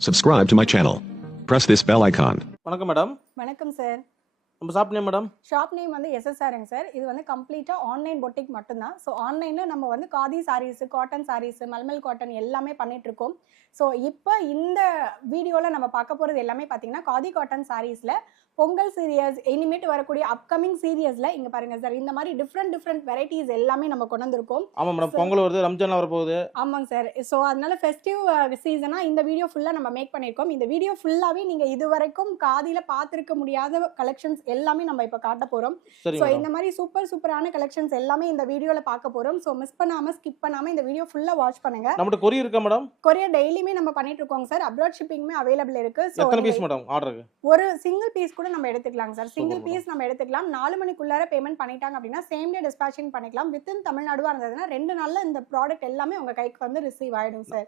Subscribe to my channel. Press this bell icon. வணக்கம் madam. வணக்கம் sir. நம்ம shop name madam. Shop name வந்து எஸ்எஸ்ஆர்ங்க sir. இது வந்து கம்ப்ளீட்டா ஆன்லைன் பொட்டிக் மட்டும்தான். ஸோ ஆன்லைன்ல நம்ம வந்து காதி சாரீஸ், காட்டன் சாரீஸ், மல்மல் காட்டன் எல்லாமே பண்ணிட்டு இருக்கோம். ஸோ இப்போ இந்த வீடியோவில் நம்ம பார்க்க போகிறது எல்லாமே பார்த்தீங்கன்னா காதி காட்டன் சாரீஸில் பொங்கல் சீரியஸ், இனிமேட்டு வரக்கூடிய அப்கமிங் சீரியஸில் இங்கே பாருங்க சார், இந்த மாதிரி டிஃப்ரெண்ட் வெரைட்டிஸ் எல்லாமே நம்ம கொண்டு வந்திருக்கோம். ஆமாம் மேடம், பொங்கல் வருது, ரம்ஜான் வர போகுது. ஆமாங்க சார். ஸோ அதனால ஃபெஸ்டிவ் சீசனாக இந்த வீடியோ ஃபுல்லாக நம்ம மேக் பண்ணியிருக்கோம். இந்த வீடியோ ஃபுல்லாகவே நீங்கள் இது வரைக்கும் காதியில் பார்த்துருக்க முடியாத கலெக்ஷன்ஸ் எல்லாமே நம்ம இப்போ காட்ட போகிறோம். ஸோ இந்த மாதிரி சூப்பரான கலெக்ஷன்ஸ் எல்லாமே இந்த வீடியோவில் பார்க்க போகிறோம். ஸோ மிஸ் பண்ணாமல் ஸ்கிப் பண்ணாமல் இந்த வீடியோ ஃபுல்லாக வாட்ச் பண்ணுங்க. நம்மகிட்ட கொரியர் இருக்கா மேடம்? கொரியர் டெய்லியுமே நம்ம பண்ணிட்டு இருக்கோம் சார். அப்ராட் ஷிப்பிங்குமே அவைலபிள் இருக்கு. ஸோ எத்தனை பீஸ் மேடம் ஆர்டருக்கு? ஒரு சிங்கிள் பீஸ் கூட நம்ம எடுத்துக்கலாம் சார். சிங்கிள் பீஸ் நம்ம எடுத்துக்கலாம். 4 மணிக்குள்ளார பேமெண்ட் பண்ணிட்டாங்க அப்படின்னா சேம் டே டிஸ்பேச்சிங் பண்ணிக்கலாம். வித்தின் தமிழ்நாடுவா இருந்ததுன்னா 2 நாள்ல இந்த ப்ராடக்ட் எல்லாமே உங்க கைக்கு வந்து ரிசீவ் ஆயிடும் சார்.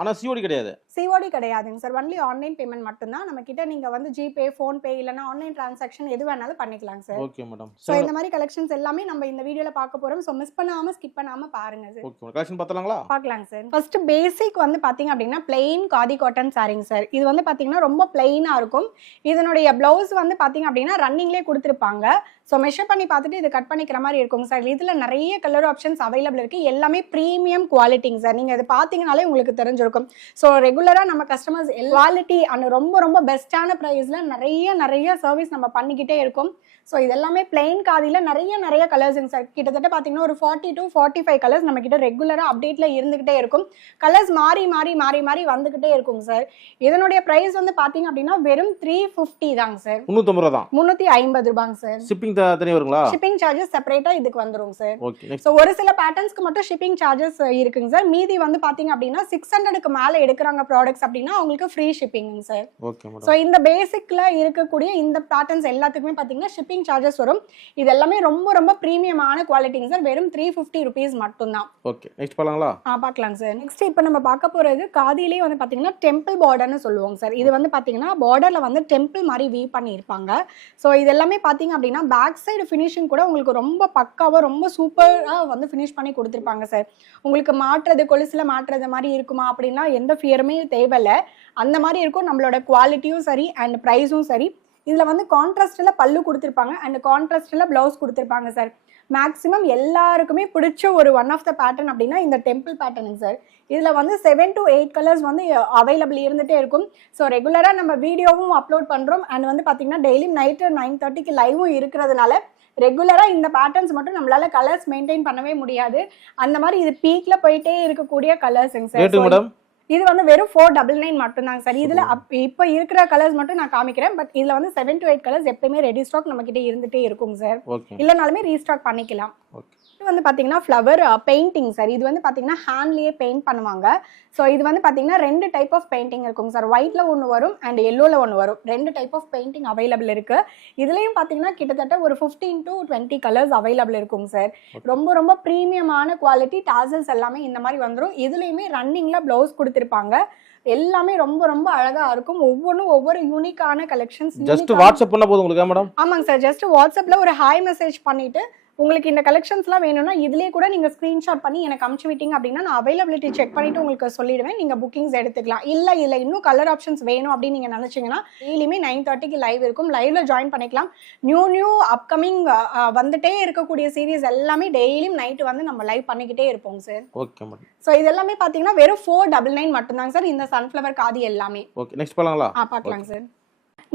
ஆனா சிஓடி கிடையாது. சிஓடி கிடையாதுங்க சார். ஒன்லி ஆன்லைன் பேமெண்ட் மட்டும் தான். நம்ம கிட்ட நீங்க வந்து ஜிபே, போன் பே இல்லனா ஆன்லைன் டிரான்சாக்ஷன் எது வேணாலும் பண்ணிக்கலாம் சார். Okay madam. சோ இந்த மாதிரி கலெக்ஷன்ஸ் எல்லாமே நம்ம இந்த வீடியோல பார்க்க போறோம். சோ மிஸ் பண்ணாம ஸ்கிப் பண்ணாம பாருங்க சார். Okay, collection பார்த்தலாங்களா? பார்க்கலாம் சார். ஃபர்ஸ்ட் பேசிக் வந்து பாத்தீங்க அப்படின்னா plain காதி காட்டன் சாரிங்க சார். இது வந்து பாத்தீங்கன்னா ரொம்ப பிளைனா இருக்கும். இதனுடைய பிளவுஸ் வந்து பாத்தீங்க அப்படின்னா ரன்னிங்லேயே கொடுத்துருப்பாங்க. ஸோ மெஷர் பண்ணி பார்த்துட்டு இது கட் பண்ணிக்கிற மாதிரி இருக்குங்க சார். இதில் நிறைய கலர் ஆப்ஷன்ஸ் அவைலபிள் இருக்குது. எல்லாமே ப்ரீமியம் குவாலிட்டிங்க சார். நீங்கள் இது பார்த்தீங்கனாலே உங்களுக்கு தெரிஞ்சிருக்கும். ஸோ ரெகுலராக நம்ம கஸ்டமர்ஸ் குவாலிட்டி அண்ட் ரொம்ப பெஸ்ட்டான ப்ரைஸில் நிறைய சர்வீஸ் நம்ம பண்ணிக்கிட்டே இருக்கோம். ஸோ இது எல்லாமே பிளெயின் காதியில் நிறைய கலர்ஸுங்க சார். கிட்டத்தட்ட பார்த்தீங்கன்னா ஒரு 40 to 45 கலர்ஸ் நம்ம கிட்ட ரெகுலராக அப்டேட்டில் இருந்துகிட்டே இருக்கும். கலர்ஸ் மாறி வந்துகிட்டே இருக்குங்க சார். இதனுடைய ப்ரைஸ் வந்து பார்த்தீங்க அப்படின்னா வெறும் 350 தாங்க சார். 350 தான். 350 ரூபாங்க சார். ஷிப்பிங் தனியா வருங்களா? ஷிப்பிங் சார்ஜஸ் செப்பரேட்டா இதுக்கு வந்துரும் சார். ஓகே. சோ ஒரு சில பேட்டர்ன்ஸ்க்கு மட்டும் ஷிப்பிங் சார்ஜஸ் இருக்குங்க சார். மீதி வந்து பாத்தீங்க அப்படின்னா 600க்கு மேல எடுக்கறாங்க ப்ராடக்ட்ஸ் அப்படின்னா உங்களுக்கு free shipping sir. Okay madam. So இந்த பேசிக்ல இருக்கக்கூடிய இந்த பேட்டர்ன்ஸ் எல்லாத்துக்குமே பாத்தீங்கன்னா ஷிப்பிங் சார்ஜஸ் வரும். இது எல்லாமே ரொம்ப பிரீமியமான குவாலிட்டிங்க சார். வெறும் 350 ரூபீஸ் மட்டும் தான். ஓகே, நெக்ஸ்ட் பார்க்கலாங்களா? பார்க்கலாம் சார். நெக்ஸ்ட் இப்போ நம்ம பார்க்க போறது காதியிலே வந்து பாத்தீங்கன்னா டெம்பிள் பார்டர்னு சொல்லுவாங்க சார். இது வந்து பாத்தீங்கன்னா பார்டர்ல வந்து டெம்பிள் மாதிரி வீவ் பண்ணி இருப்பாங்க. சோ இது எல்லாமே பாத்தீங்க அப்படின்னா பேக் சைடு ஃபினிஷிங் கூட உங்களுக்கு ரொம்ப பக்காவா ரொம்ப சூப்பரா வந்து ஃபினிஷ் பண்ணி கொடுத்துருப்பாங்க சார். உங்களுக்கு மாற்றுறது கொலுசுல மாற்றுறது மாதிரி இருக்குமா அப்படின்னா எந்த ஃபியருமே தேவையில்லை. அந்த மாதிரி இருக்கும். நம்மளோட குவாலிட்டியும் சரி அண்ட் ப்ரைஸும் சரி. இதுல வந்து கான்ட்ராஸ்ட்ல பல்லு கொடுத்துருப்பாங்க அண்ட் கான்ட்ராஸ்ட்ல பிளவுஸ் கொடுத்துருப்பாங்க சார். மேக்ஸிமம் எல்லாருக்குமே பிடிச்ச ஒரு ஒன் ஆஃப் த பேட்டர்ன் அப்படின்னா இந்த டெம்பிள் பேட்டர்னுங்க சார். இதில் வந்து 7 to 8 கலர்ஸ் வந்து அவைலபிள் இருந்துகிட்டே இருக்கும். ஸோ ரெகுலராக நம்ம வீடியோவும் அப்லோட் பண்ணுறோம் அண்ட் வந்து பார்த்தீங்கன்னா டெய்லியும் நைட்டு 9:30க்கு லைவும் இருக்கிறதுனால ரெகுலராக இந்த பேட்டர்ன்ஸ் மட்டும் நம்மளால கலர்ஸ் மெயின்டைன் பண்ணவே முடியாது. அந்த மாதிரி இது பீக்கில் போயிட்டே இருக்கக்கூடிய கலர்ஸுங்க சார். இது வந்து வெறும் 499 மட்டும்தாங்க சார். இதுல இப்ப இருக்கிற கலர்ஸ் மட்டும் நான் காமிக்கிறேன். பட் இதுல வந்து 7 to 8 கலர்ஸ் எப்பயுமே ரெடி ஸ்டாக் நம்ம கிட்ட இருந்துட்டே இருக்குங்க சார். இல்லனாலுமே ரீஸ்டாக் பண்ணிக்கலாம். இது வந்து பாத்தீங்கன்னா ஃப்ளவர் பெயிண்டிங் சார். இது வந்து பாத்தீங்கன்னா ஹேண்ட்லயே பெயிண்ட் பண்ணுவாங்க. ஸோ இது வந்து பாத்தீங்கன்னா 2 டைப் ஆஃப் பெயிண்டிங் இருக்குங்க சார். ஒயிட்ல ஒன்று வரும் அண்ட் எல்லோல ஒன்று வரும். 2 டைப் ஆஃப் பெயிண்டிங் அவைலபிள் இருக்கு. இதுலயும் பாத்தீங்கன்னா கிட்டத்தட்ட ஒரு 15 to 20 கலர்ஸ் அவைலபிள் இருக்குங்க சார். ரொம்ப பிரீமியமான குவாலிட்டி. டாசல்ஸ் எல்லாமே இந்த மாதிரி வந்துடும். இதுலயுமே ரன்னிங்ல பிளவுஸ் கொடுத்துருப்பாங்க. எல்லாமே ரொம்ப அழகா இருக்கும். ஒவ்வொன்றும் ஒவ்வொரு யூனிக்கான கலெக்ஷன்ஸ். ஜஸ்ட் வாட்ஸ்அப் பண்ண போதும் உங்களுக்கு மேடம்? ஆமாங்க சார். ஜஸ்ட் வாட்ஸ்அப்ல ஒரு ஹாய் மெசேஜ் பண்ணிட்டு உங்களுக்கு இந்த கலெக்ஷன்ஸ்லாம் வேணும்னா இதுலேயே கூட நீங்கள் ஸ்க்ரீன்ஷாட் பண்ணி எனக்கு அனுப்பிச்சு விட்டீங்க அப்படின்னா நான் அவைலபிலிட்டி செக் பண்ணிட்டு உங்களுக்கு சொல்லிடுவேன். நீங்கள் புக்கிங்ஸ் எடுத்துக்கலாம். இல்லை இன்னும் கலர் ஆப்ஷன்ஸ் வேணும் அப்படின்னு நீங்கள் நினச்சிங்கன்னா டெய்லியுமே 9:30க்கு லைவ் இருக்கும். லைவ்ல ஜாயின் பண்ணிக்கலாம். நியூ அப்கமிங் வந்துட்டே இருக்கக்கூடிய சீரீஸ் எல்லாமே டெய்லியும் நைட்டு வந்து நம்ம லைவ் பண்ணிக்கிட்டே இருப்போம் சார். Okay madam. ஸோ இது எல்லாமே பார்த்தீங்கன்னா வெறும் 499 மட்டும்தாங்க சார். இந்த சன்ஃப்ளவர் காதி எல்லாமே. ஓகே, நெக்ஸ்ட் பார்க்கலாங்களா? பார்க்கலாங்க சார்.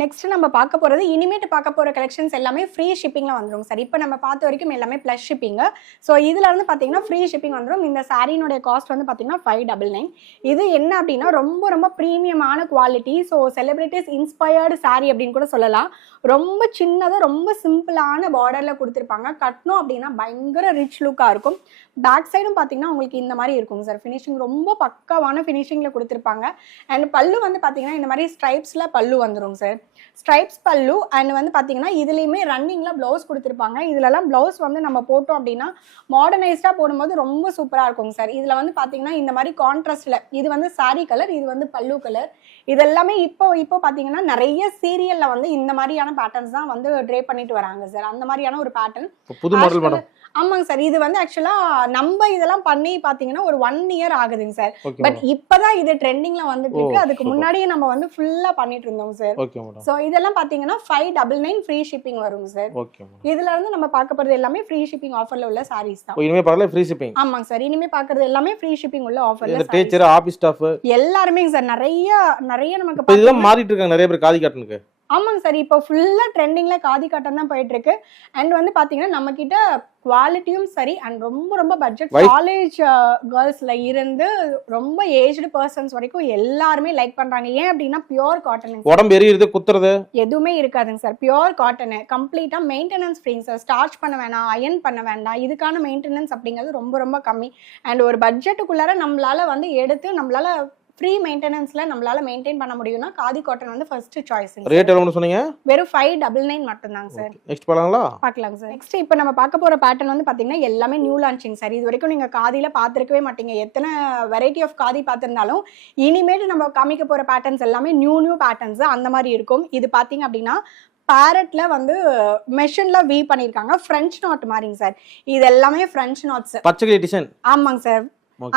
நெக்ஸ்ட் நம்ம பார்க்க போகிறது இனிமேட்டு பார்க்க போகிற கலெக்ஷன்ஸ் எல்லாமே ஃப்ரீ ஷிப்பிங்கில் வந்துடும் சார். இப்போ நம்ம பார்த்த வரைக்கும் எல்லாமே ப்ளஸ் ஷிப்பிங்கு. ஸோ இதில் வந்து பார்த்தீங்கன்னா ஃப்ரீ ஷிப்பிங் வந்துடும். இந்த சாரியினுடைய காஸ்ட் வந்து பார்த்தீங்கன்னா 599. இது என்ன அப்படின்னா ரொம்ப ப்ரீமியமான quality. So celebrities inspired sari அப்படின்னு கூட சொல்லலாம். ரொம்ப சின்னதாக ரொம்ப சிம்பிளான பார்டரில் கொடுத்துருப்பாங்க. கட்டணும் அப்படின்னா பயங்கர ரிச் லுக்காக இருக்கும். பேக் சைடும் பார்த்தீங்கன்னா உங்களுக்கு இந்த மாதிரி இருக்குங்க சார். ஃபினிஷிங் ரொம்ப பக்காவான ஃபினிஷிங்கில் கொடுத்துருப்பாங்க. அண்ட் பல்லு வந்து பார்த்தீங்கன்னா இந்த மாதிரி ஸ்ட்ரைப்ஸில் பல்லு வந்துடும் சார். ஸ்ட்ரைப்ஸ் பல்லு அண்ட் வந்து பார்த்தீங்கன்னா இதுலேயுமே ரன்னிங்கில் ப்ளவுஸ் கொடுத்துருப்பாங்க. இதுலலாம் ப்ளவுஸ் வந்து நம்ம போட்டோம் அப்படின்னா மாடர்னைஸ்டாக போடும்போது ரொம்ப சூப்பராக இருக்குங்க சார். இதில் வந்து பார்த்தீங்கன்னா இந்த மாதிரி கான்ட்ராஸ்டில் இது வந்து சாரி கலர், இது வந்து பல்லு கலர். இதெல்லாமே இப்போ பார்த்தீங்கன்னா நிறைய சீரியலில் வந்து இந்த மாதிரியான பேட்டர்ன்ஸ் தான் வந்து ட்ரே பண்ணிட்டு வராங்க சார். அந்த மாதிரியான ஒரு பேட்டர்ன். புது மாடல் மேடம். ஆமாங்க சார். இது வந்து ஆக்சுவலா நம்ம இதெல்லாம் பண்ணி பாத்தீங்கன்னா ஒரு 1 இயர் ஆகுதுங்க சார். Okay but madam. இப்பதான் இது ட்ரெண்டிங்ல வந்துட்டு இருக்கு. ஓ, அதுக்கு சூப்பர். முன்னாடியே நம்ம வந்து ஃபுல்லா பண்ணிட்டு இருந்தோம் சார். Okay madam. சோ இதெல்லாம் பாத்தீங்கன்னா 599 ஃப்ரீ ஷிப்பிங் வருங்க சார். Okay madam. இதுல இருந்து நம்ம பார்க்க போறது எல்லாமே ஃப்ரீ ஷிப்பிங் ஆஃபர்ல உள்ள சாரீஸ் தான். இனிமே பரவாயில்ல, ஃப்ரீ ஷிப்பிங். ஆமாங்க சார். இனிமே பாக்குறது எல்லாமே ஃப்ரீ ஷிப்பிங் உள்ள ஆஃபர்ல இந்த டீச்சர், ஆபீஸ் ஸ்டாஃப் எல்லாருமே சார் நிறைய நமக்கு இப்போ இதெல்லாம் மாறிட்டு இருக்காங்க நிறைய பேர் காதி காட்டனுக்கு. ஆமாங்க சார். இப்போ ஃபுல்லா ட்ரெண்டிங்ல காதி காட்டன் தான் போயிட்டு இருக்கு. அண்ட் வந்து பாத்தீங்கன்னா நம்ம கிட்ட குவாலிட்டியும் சரி அண்ட் ரொம்ப ரொம்ப பட்ஜெட் காலேஜ் கேர்ள்ஸ்ல இருந்து ரொம்ப ஏஜ்டு பர்சன்ஸ் வரைக்கும் எல்லாருமே லைக் பண்றாங்க. ஏன் அப்படின்னா பியூர் காட்டன். உடம்பு எரியுது, குத்துறது எதுவுமே இருக்காதுங்க சார். பியூர் காட்டன் கம்ப்ளீட்டா மெயின்டெனன்ஸ் ஃப்ரீங்க சார். ஸ்டார்ச் பண்ண வேணாம், அயன் பண்ண வேண்டாம். இதுக்கான மெயின்டெனன்ஸ் அப்படிங்கிறது ரொம்ப ரொம்ப கம்மி. அண்ட் ஒரு பட்ஜெட்டுக்குள்ளார நம்மளால வந்து எடுத்து நம்மளால ஃப்ரீ மெயின்டெனன்ஸ்ல நம்மளால மெயின்டைன் பண்ண முடியும்னா காதி காட்டன் வந்து ஃபர்ஸ்ட் சாய்ஸ். ரேட் எவ்வளவு சொன்னீங்க? வெறும் 599 மட்டும் தாங்க சார். நெக்ஸ்ட் பார்க்கலாங்களா? பார்க்கலாம் சார். நெக்ஸ்ட் இப்போ நம்ம பார்க்க போற பேட்டர்ன் வந்து பாத்தீங்கன்னா எல்லாமே நியூ லான்ச்சிங் சார். இது வரைக்கும் நீங்க காதியில பாத்துருக்கவே மாட்டீங்க. எத்தனை வெரைட்டி ஆஃப் காதி பார்த்திருந்தாலும் இனிமேட்டு நம்ம காமிக்க போற பேட்டர்ன்ஸ் எல்லாமே நியூ பேட்டர்ன்ஸ் அந்த மாதிரி இருக்கும். இது பாத்தீங்க அப்படின்னா பேரட்ல வந்து மெஷின்ல வீ பண்ணிருக்காங்க. பிரெஞ்ச் நாட் மாதிரிங்க சார். இது எல்லாமே பிரெஞ்ச் நாட்ஸ். பச்சை டிசைன். ஆமாங்க சார்.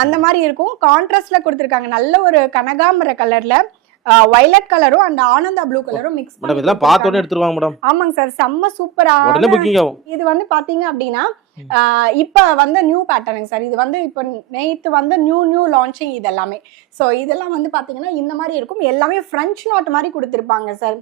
அந்த மாதிரி இருக்கும். கான்ட்ராஸ்ட்ல கொடுத்திருக்காங்க. நல்ல ஒரு கனகாம்பர கலர்ல வயலட் கலரும் அண்ட் ஆனந்தா ப்ளூ கலரும் மிக்ஸ் பண்ணி இதெல்லாம் பார்த்த உடனே எடுத்துருவாங்க மேடம். ஆமாங்க சார். செம்ம சூப்பரா உடனே புக்கிங் ஆகும். இது வந்து பாத்தீங்க அப்படின்னா இப்ப வந்து நியூ பேட்டர்ன் சார். இது வந்து இப்ப நேத்து வந்து நியூ லான்ச்சிங் இது எல்லாமே. சோ இதெல்லாம் வந்து பாத்தீங்கன்னா இந்த மாதிரி இருக்கும். எல்லாமே பிரெஞ்ச் நாட் மாதிரி கொடுத்திருப்பாங்க சார்.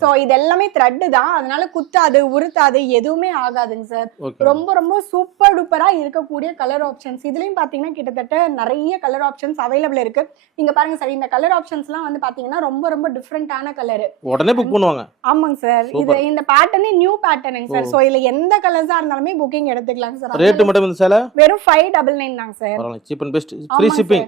சோ இது எல்லாமே த்ரெட் தான். அதனால குத்தாது, உருத்தாது, எதுவுமே ஆகாதுங்க சார். ரொம்ப ரொம்ப சூப்பர் டூப்பரா இருக்கக்கூடிய கலர் ஆப்ஷன்ஸ். இதுலயும் பாத்தீங்கன்னா கிட்டத்தட்ட நிறைய கலர் ஆப்ஷன்ஸ் அவைலபிள் இருக்கு. நீங்க பாருங்க சார். இந்த கலர் ஆப்ஷன்ஸ் எல்லாம் வந்து பாத்தீங்கன்னா ரொம்ப ரொம்ப டிஃபரெண்டான கலர். உடனே புக் பண்ணுவாங்க. ஆமாங்க சார். இது இந்த பேட்டர்னே நியூ பேட்டர்னுங்க சார். சோ இதுல எந்த கலர்ஸா இருந்தாலுமே புக்கிங் எடுத்துக்கலாம். ரேட் மட்டும் இந்த சேல வெறும் 599 தாங்க சார். பரவாயில்லை, cheap and best. Free shipping.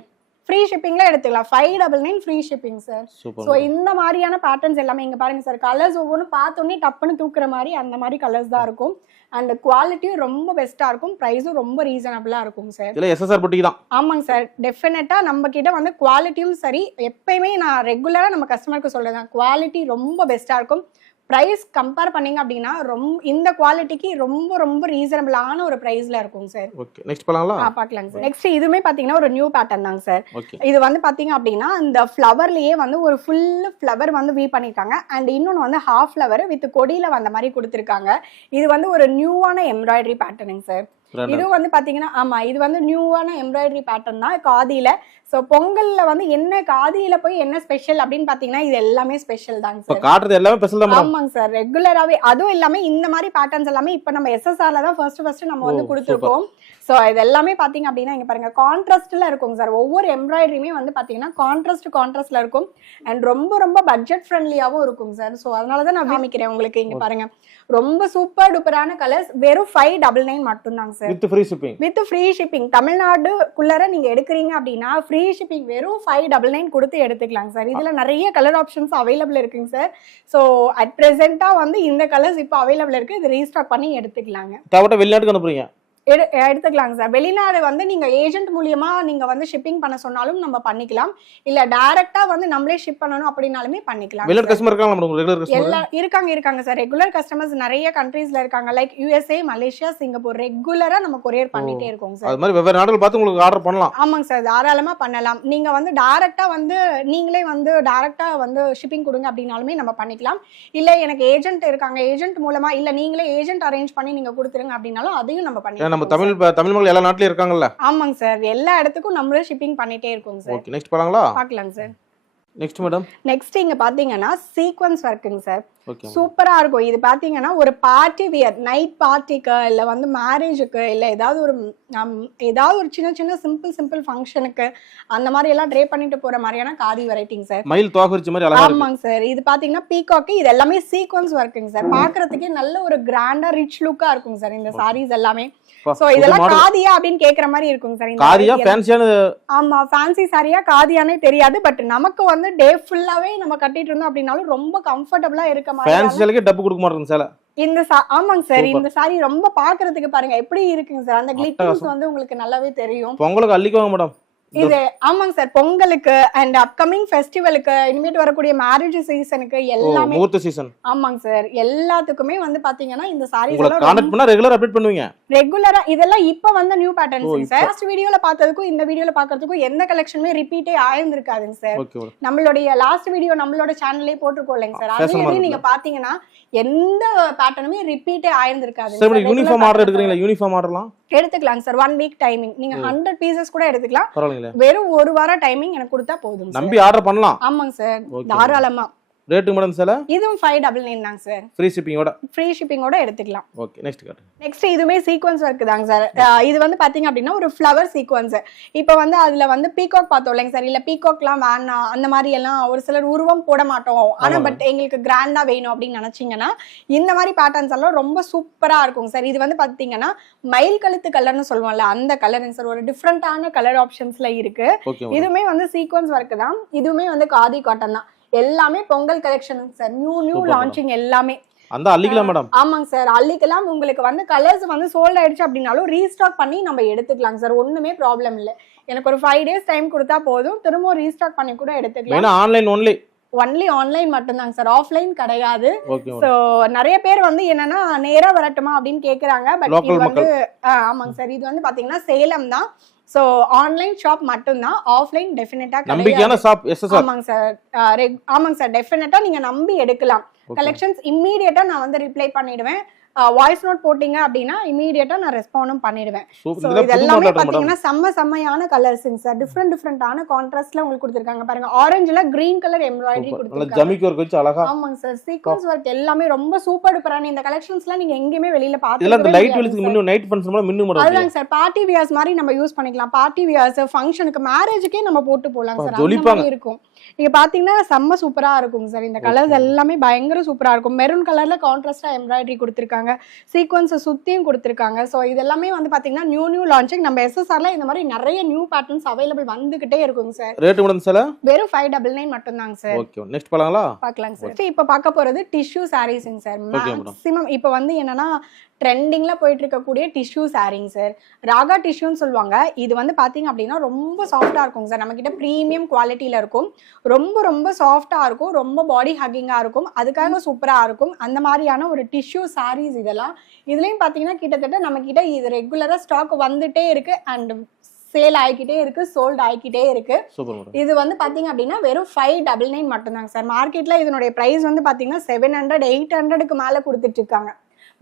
Free ஷிப்பிங்ல எடுத்துக்கலாம். 599 ஃப்ரீ ஷிப்பிங் சார். சோ இந்த மாதிரியான பேட்டர்ன்ஸ் எல்லாமே இங்க பாருங்க சார். கலர்ஸ் ஒவ்வொன்னு பார்த்தோன்னே டப்புன்னு தூக்குற மாதிரி அந்த மாதிரி கலர்ஸ் தான் இருக்கும். அண்ட் குவாலிட்டியும் ரொம்ப பெஸ்டா இருக்கும். பிரைஸும் ரொம்ப ரீசனபிளா இருக்கும் சார். இல்ல எஸ்எஸ்ஆர் பொட்டிக்கு தான். ஆமாங்க சார். டெஃபினட்டா நம்ம கிட்ட வந்து குவாலிட்டியும் சரி, எப்பயுமே நான் ரெகுலரா நம்ம கஸ்டமருக்கு சொல்றேன், குவாலிட்டி ரொம்ப பெஸ்டா இருக்கும். பிரைஸ் கம்பேர் பண்ணீங்க அப்படின்னா இந்த குவாலிட்டிக்கு ரொம்ப ரொம்ப ரீசனபிளான ஒரு பிரைஸ்ல இருக்கும் சார். ஓகே, நெக்ஸ்ட் பார்க்கலாங்களா? பார்க்கலாம் சார். நெக்ஸ்ட் இதுமே பாத்தீங்கன்னா ஒரு நியூ பேட்டர்ன் தாங்க சார். இது வந்து பாத்தீங்க அப்படின்னா இந்த ஃப்ளவர்லயே வந்து ஒரு ஃபுல் ஃப்ளவர் வந்து வீ பண்ணிருக்காங்க. அண்ட் இன்னொன்னு வந்து ஹாஃப் ஃப்ளவர் வித் கொடியில வந்த மாதிரி கொடுத்திருக்காங்க. இது வந்து ஒரு நியூவான எம்ப்ராய்டரி பேட்டர்னுங்க சார். இது வந்து பாத்தீங்கன்னா ஆமா இது வந்து நியூவான எம்ப்ராய்டரி பேட்டர்ன் தான் காதியில. சோ பொங்கல்ல வந்து என்ன காதியில போய் என்ன ஸ்பெஷல் அப்படின்னு பாத்தீங்கன்னா இது எல்லாமே ஸ்பெஷல் தாங்க சார். காட்டுறது எல்லாமே ஸ்பெஷல் தான். ஆமாங்க சார். ரெகுலராவே அதுவும் எல்லாமே இந்த மாதிரி பேட்டர்ன்ஸ் எல்லாமே இப்ப நம்ம எஸ்எஸ்ஆர்ல தான் ஃபர்ஸ்ட் நம்ம வந்து கொடுத்துருக்கோம். சோ இது எல்லாமே பாத்தீங்க அப்படின்னா இங்க பாருங்க கான்ட்ராஸ்ட்ல இருக்கும் சார். ஒவ்வொரு எம்ப்ராய்டரியுமே வந்து பாத்தீங்கன்னா கான்ட்ராஸ்ட்ல இருக்கும். அண்ட் ரொம்ப ரொம்ப பட்ஜெட் ஃப்ரெண்ட்லியாவும் இருக்கும் சார். சோ அதனாலதான் நான் காமிக்கிறேன் உங்களுக்கு. இங்க பாருங்க ரொம்ப சூப்பர் டூப்பரான கலர்ஸ். வெறும் 599 மட்டும் தாங்க சார். With free shipping. தமிழ்நாடுக்குள்ளார நீங்க எடுக்கிறீங்க அப்படின்னா ஃப்ரீ ஷிப்பிங் வெறும் 599 கொடுத்து எடுத்துக்கலாம் சார். இதுல நிறைய கலர் ஆப்ஷன்ஸ் அவைலபிள் இருக்குங்க சார். சோ அட் பிரசென்ட்டா வந்து இந்த கலர்ஸ் இப்போ அவைலபிள் இருக்கு. இது ரீஸ்டாக் பண்ணி எடுத்துக்கலாங்க. வெளிநாட்டுக்கு அனுப்புறீங்க? எடுத்துக்கலாங்க சார். வெளிநாடு வந்து நீங்க ஏஜென்ட் மூலியமா நீங்க வந்து ஷிப்பிங் பண்ண சொன்னாலும் நம்ம பண்ணிக்கலாம். இல்ல டைரக்டா வந்து நம்மளே ஷிப் பண்ணனும் அப்படினாலுமே பண்ணிக்கலாம். ரெகுலர் கஸ்டமர் இருக்காங்க நம்ம ரெகுலர் கஸ்டமர் இருக்காங்க சார். ரெகுலர் கஸ்டமர்ஸ் நிறைய கண்ட்ரீஸ்ல இருக்காங்க. லைக் USA, மலேசியா, சிங்கப்பூர் ரெகுலரா நம்ம கொரியர் பண்ணிட்டே இருக்கோம் சார். அது மாதிரி வெவ்வேறு நாடுகள் பார்த்து உங்களுக்கு ஆர்டர் பண்ணலாம். ஆமாங்க சார். தாராளமா பண்ணலாம். நீங்க வந்து டைரக்டா வந்து நீங்களே வந்து டைரக்டா வந்து ஷிப்பிங் கொடுங்க அப்படினாலுமே நம்ம பண்ணிக்கலாம். இல்ல எனக்கு ஏஜென்ட் இருக்காங்க, ஏஜென்ட் மூலமா இல்ல நீங்களே ஏஜென்ட் அரேஞ்ச் பண்ணி நீங்க கொடுத்துருங்க அப்படினாலும் அதையும் நம்ம பண்ணிக்கலாம். நம்ம தமிழ் மக்கள் எல்லா நாட்டிலயும் இருக்காங்கல்ல? ஆமாங்க சார். எல்லா இடத்துக்கும் நம்மளே ஷிப்பிங் பண்ணிட்டே இருக்கோம் சார். ஓகே, நெக்ஸ்ட் பார்க்கலாங்களா? பார்க்கலாம் சார். Next madam. நெக்ஸ்ட் இங்க பாத்தீங்கன்னா சீக்வென்ஸ் வர்க்குங்க சார். சூப்பரா இருக்கும். இது பாத்தீங்கன்னா ஒரு பார்ட்டி வியர், நைட் பார்ட்டிக்கு இல்ல வந்து மேரேஜுக்கு இல்ல ஏதாவது ஒரு சின்ன சிம்பிள் ஃபங்க்ஷனுக்கு அந்த மாதிரி எல்லாம் ட்ரே பண்ணிட்டு போற மாதிரியான காதி வெரைட்டிங்க சார். மயில் தோகரிச்ச மாதிரி அழகா இருக்கு. ஆமாங்க சார். இது பாத்தீங்கன்னா பீகாக். இது எல்லாமே சீக்வென்ஸ் வர்க்குங்க சார். பாக்குறதுக்கே நல்ல ஒரு கிராண்டா ரிச் லுக்கா இருக்குங்க சார் இந்த சாரீஸ் எல்லாமே. சோ இதெல்லாம் காதியா அப்படின்னு கேக்குற மாதிரி இருக்குங்க சார். காதியா ஃபேன்சியான? ஆமா, ஃபேன்சி சாரியா காதியானே தெரியாது. பட் நமக்கு வந்து டே ஃபுல்லாவே நம்ம கட்டிட்டு இருந்தோம் அப்படினாலும் ரொம்ப கம்ஃபர்ட்டபிளா இருக்க மாதிரி. ஃபேன்சி சேலைக்கு டப்பு கொடுக்க மாட்டேங்க சேலை. ஆமாங்க சார். இந்த சாரி ரொம்ப பாக்குறதுக்கு பாருங்க எப்படி இருக்குங்க சார். அந்த கிளிட்டர்ஸ் வந்து உங்களுக்கு நல்லாவே தெரியும். பொங்கலுக்கு அள்ளிக்குவாங்க மேடம். இது ஆமாங்க சார் பொங்கலுக்கு அண்ட் அப்கமிங் ஃபெஸ்டிவலுக்கு இனிமேட்டு வரக்கூடிய மேரேஜ் சீசனுக்கு எல்லாமே முகூர்த்த சீசன். ஆமாங்க சார் எல்லாத்துக்குமே வந்து பாத்தீங்கன்னா இந்த சாரீஸ் உங்களை கான்டாக்ட் பண்ணா ரெகுலர் அப்டேட் பண்ணுவீங்க. ரெகுலரா இதெல்லாம் இப்ப வந்த நியூ பேட்டர்ன்ஸ் சார். லாஸ்ட் வீடியோல பார்த்ததுக்கும் இந்த வீடியோல பார்க்கிறதுக்கும் எந்த கலெக்ஷனுமே ரிப்பீட்டே ஆயிருந்திருக்காதுங்க சார். ஓகே. நம்மளுடைய லாஸ்ட் வீடியோ நம்மளோட சேனல்லே போட்டுருக்கோம் இல்லைங்க சார். அதுலயே நீங்க பாத்தீங்கன்னா எந்த பேட்டர்னுமே ரிப்பீட்டே ஆயிருந்திருக்காது. சார் இப்போ யூனிஃபார்ம் ஆர்டர் எடுக்கறீங்களா? யூனிஃபார்ம் ஆர்டர்லாம் எடுத்துக்கலாங்க சார். 1 week timing. நீங்க 100 பீசஸ் கூட எடுத்துக்கலாம். பரவாயில்லைங்களா? வெறும் ஒரு வார டைமிங் எனக்கு கொடுத்தா போதும். நம்பி ஆர்டர் பண்ணலாம். ஆமாங்க சார் தாராளமா. ரேட் மேடம் சார் இதுவும் 599 தாங்க சார். ஃப்ரீ ஷிப்பிங்கோட. ஃப்ரீ ஷிப்பிங்கோட எடுத்துக்கலாம். ஓகே நெக்ஸ்ட் காட்டு. நெக்ஸ்ட் இதுமே சீக்வென்ஸ் வர்க் தாங்க சார். இது வந்து பாத்தீங்க அப்படின்னா ஒரு ஃப்ளவர் சீக்வென்ஸ். இப்போ வந்து அதுல வந்து பீகாக் பார்த்தோம் இல்லைங்க சார். இல்ல பீகாக்லாம் வேணாம் அந்த மாதிரி எல்லாம் ஒரு சிலர் உருவம் போட மாட்டோம் ஆனா பட் எங்களுக்கு கிராண்டா வேணும் அப்படின்னு நினைச்சீங்கன்னா இந்த மாதிரி பேட்டர்ன்ஸ் எல்லாம் ரொம்ப சூப்பரா இருக்குங்க சார். இது வந்து பாத்தீங்கன்னா மயில் கழுத்து கலர்னு சொல்லுவோம்ல அந்த கலருங்க சார். ஒரு டிஃப்ரெண்டான கலர் ஆப்ஷன்ஸ்ல இருக்கு. இதுவுமே வந்து சீக்வென்ஸ் வர்க் தான். இதுவுமே வந்து காதி காட்டன் தான். எல்லாமே Pongal collection sir. New launching எல்லாமே. அந்த அள்ளிக்கலாம் மேடம். ஆமாங்க சார் அள்ளிக்கலாம். உங்களுக்கு வந்து கலர்ஸ் வந்து சோல்ட் ஆயிடுச்சு அப்படினாலும் ரீஸ்டாக் பண்ணி நம்ம எடுத்துக்கலாம் சார். ஒண்ணுமே ப்ராப்ளம் இல்ல. எனக்கு ஒரு 5 days டைம் கொடுத்தா போதும். திரும்ப ரீஸ்டாக் பண்ணி கூட எடுத்துக்கலாம். ஏன்னா ஆன்லைன் ஒன்லி ஆன்லைன் மட்டும் தாங்க சார். ஆஃப்லைன் கிடையாது. சோ நிறைய பேர் வந்து என்னன்னா நேரா வரட்டுமா அப்படின்னு கேக்குறாங்க. பட் இது வந்து ஆமாங்க சார் இது வந்து பாத்தீங்கன்னா சேலம் தான். சோ ஆன்லைன் ஷாப் மட்டும் தான். ஆஃப்லைன் டெஃபினட்டா நம்பிக்கையான ஷாப் எஸ்எஸ்ஆர். ஆமாங்க சார் ஆமாங்க சார் டெஃபினட்டா நீங்க நம்பி எடுக்கலாம். கலெக்ஷன்ஸ் இம்மீடியட்டா நான் வந்து ரிப்ளை பண்ணிடுவேன். வாய்ஸ் நோட் போட்டீங்க அப்படின்னா இமீடியட்டா நான் ரெஸ்பாண்டும் பண்ணிடுவேன். இதெல்லாமே பாத்தீங்கன்னா செம்மையான கலர்ஸ்ங்க சார். டிஃப்ரெண்டான கான்ட்ராஸ்ட்ல உங்களுக்கு கொடுத்திருக்காங்க பாருங்க. ஆரஞ்சுல கிரீன் கலர் எம்ப்ராய்டரி கொடுத்திருக்காங்க. ஜமிக் வர்க் வச்சு அழகா. ஆமாங்க சார் சீக்வென்ஸ் வர்க் எல்லாமே ரொம்ப சூப்பர் டூப்பரான இந்த கலெக்ஷன்ஸ்லாம் நீங்க எங்கேயுமே வெளியில பார்த்தது இல்ல. இந்த லைட் வெல்ஸ்க்கு முன்ன நைட் ஃபங்க்ஷன்ல மின்னு மாடல். அதுதாங்க சார் பார்ட்டி வியர்ஸ் மாதிரி நம்ம யூஸ் பண்ணிக்கலாம். பார்ட்டி வியர்ஸ் ஃபங்க்ஷனுக்கு மேரேஜ்க்கே நம்ம போட்டு போலாம் சார். அந்த மாதிரி இருக்கும். நீங்க பாத்தீங்கன்னா செம்ம சூப்பரா இருக்கும் சார். இந்த கலர்ஸ் எல்லாமே பயங்கர சூப்பரா இருக்கும். மெரூன் கலர்ல கான்ட்ராஸ்டா எம்ப்ராய்டரி கொடுத்திருக்காங்க. சீக்வென்ஸ் சுத்தியும் கொடுத்திருக்காங்க. சோ இதெல்லாமே வந்து பாத்தீங்கன்னா நியூ லான்ச்சிங். நம்ம எஸ்எஸ்ஆர்ல இந்த மாதிரி நிறைய நியூ பேட்டர்ன்ஸ் அவைலபிள் வந்துகிட்டே இருக்குங்க சார். ரேட் மேடம் சார் வெறும் 599 மட்டும் தாங்க சார். ஓகே நெக்ஸ்ட் பார்க்கலாங்க சார். இப்போ பார்க்க போறது டிஷ்யூ சாரீஸ்ங்க சார். மேக்ஸிமம் இப்போ வந்து என்னன்னா ட்ரெண்டிங்ல போயிட்டு இருக்கக்கூடிய டிஷ்யூ சாரிங் சார். ராகா டிஷ்யூன்னு சொல்லுவாங்க. இது வந்து பாத்தீங்க அப்படின்னா ரொம்ப சாஃப்டா இருக்கும் சார். நம்ம கிட்ட பிரீமியம் குவாலிட்டியில இருக்கும். ரொம்ப சாஃப்டா இருக்கும். ரொம்ப பாடி ஹக்கிங்கா இருக்கும். அதுக்காக சூப்பரா இருக்கும். அந்த மாதிரியான ஒரு டிஷ்யூ சாரீஸ் இதெல்லாம். இதுலயும் பாத்தீங்கன்னா கிட்டத்தட்ட நம்ம கிட்ட இது ரெகுலரா ஸ்டாக் வந்துட்டே இருக்கு அண்ட் சேல் ஆகிக்கிட்டே இருக்கு. சோல்ட் ஆகிக்கிட்டே இருக்கு. இது வந்து பாத்தீங்க அப்படின்னா வெறும் 599 மட்டும் தாங்க சார். மார்க்கெட்ல இதனுடைய பிரைஸ் வந்து பாத்தீங்கன்னா 700 800க்கு மேல கொடுத்துட்டு இருக்காங்க.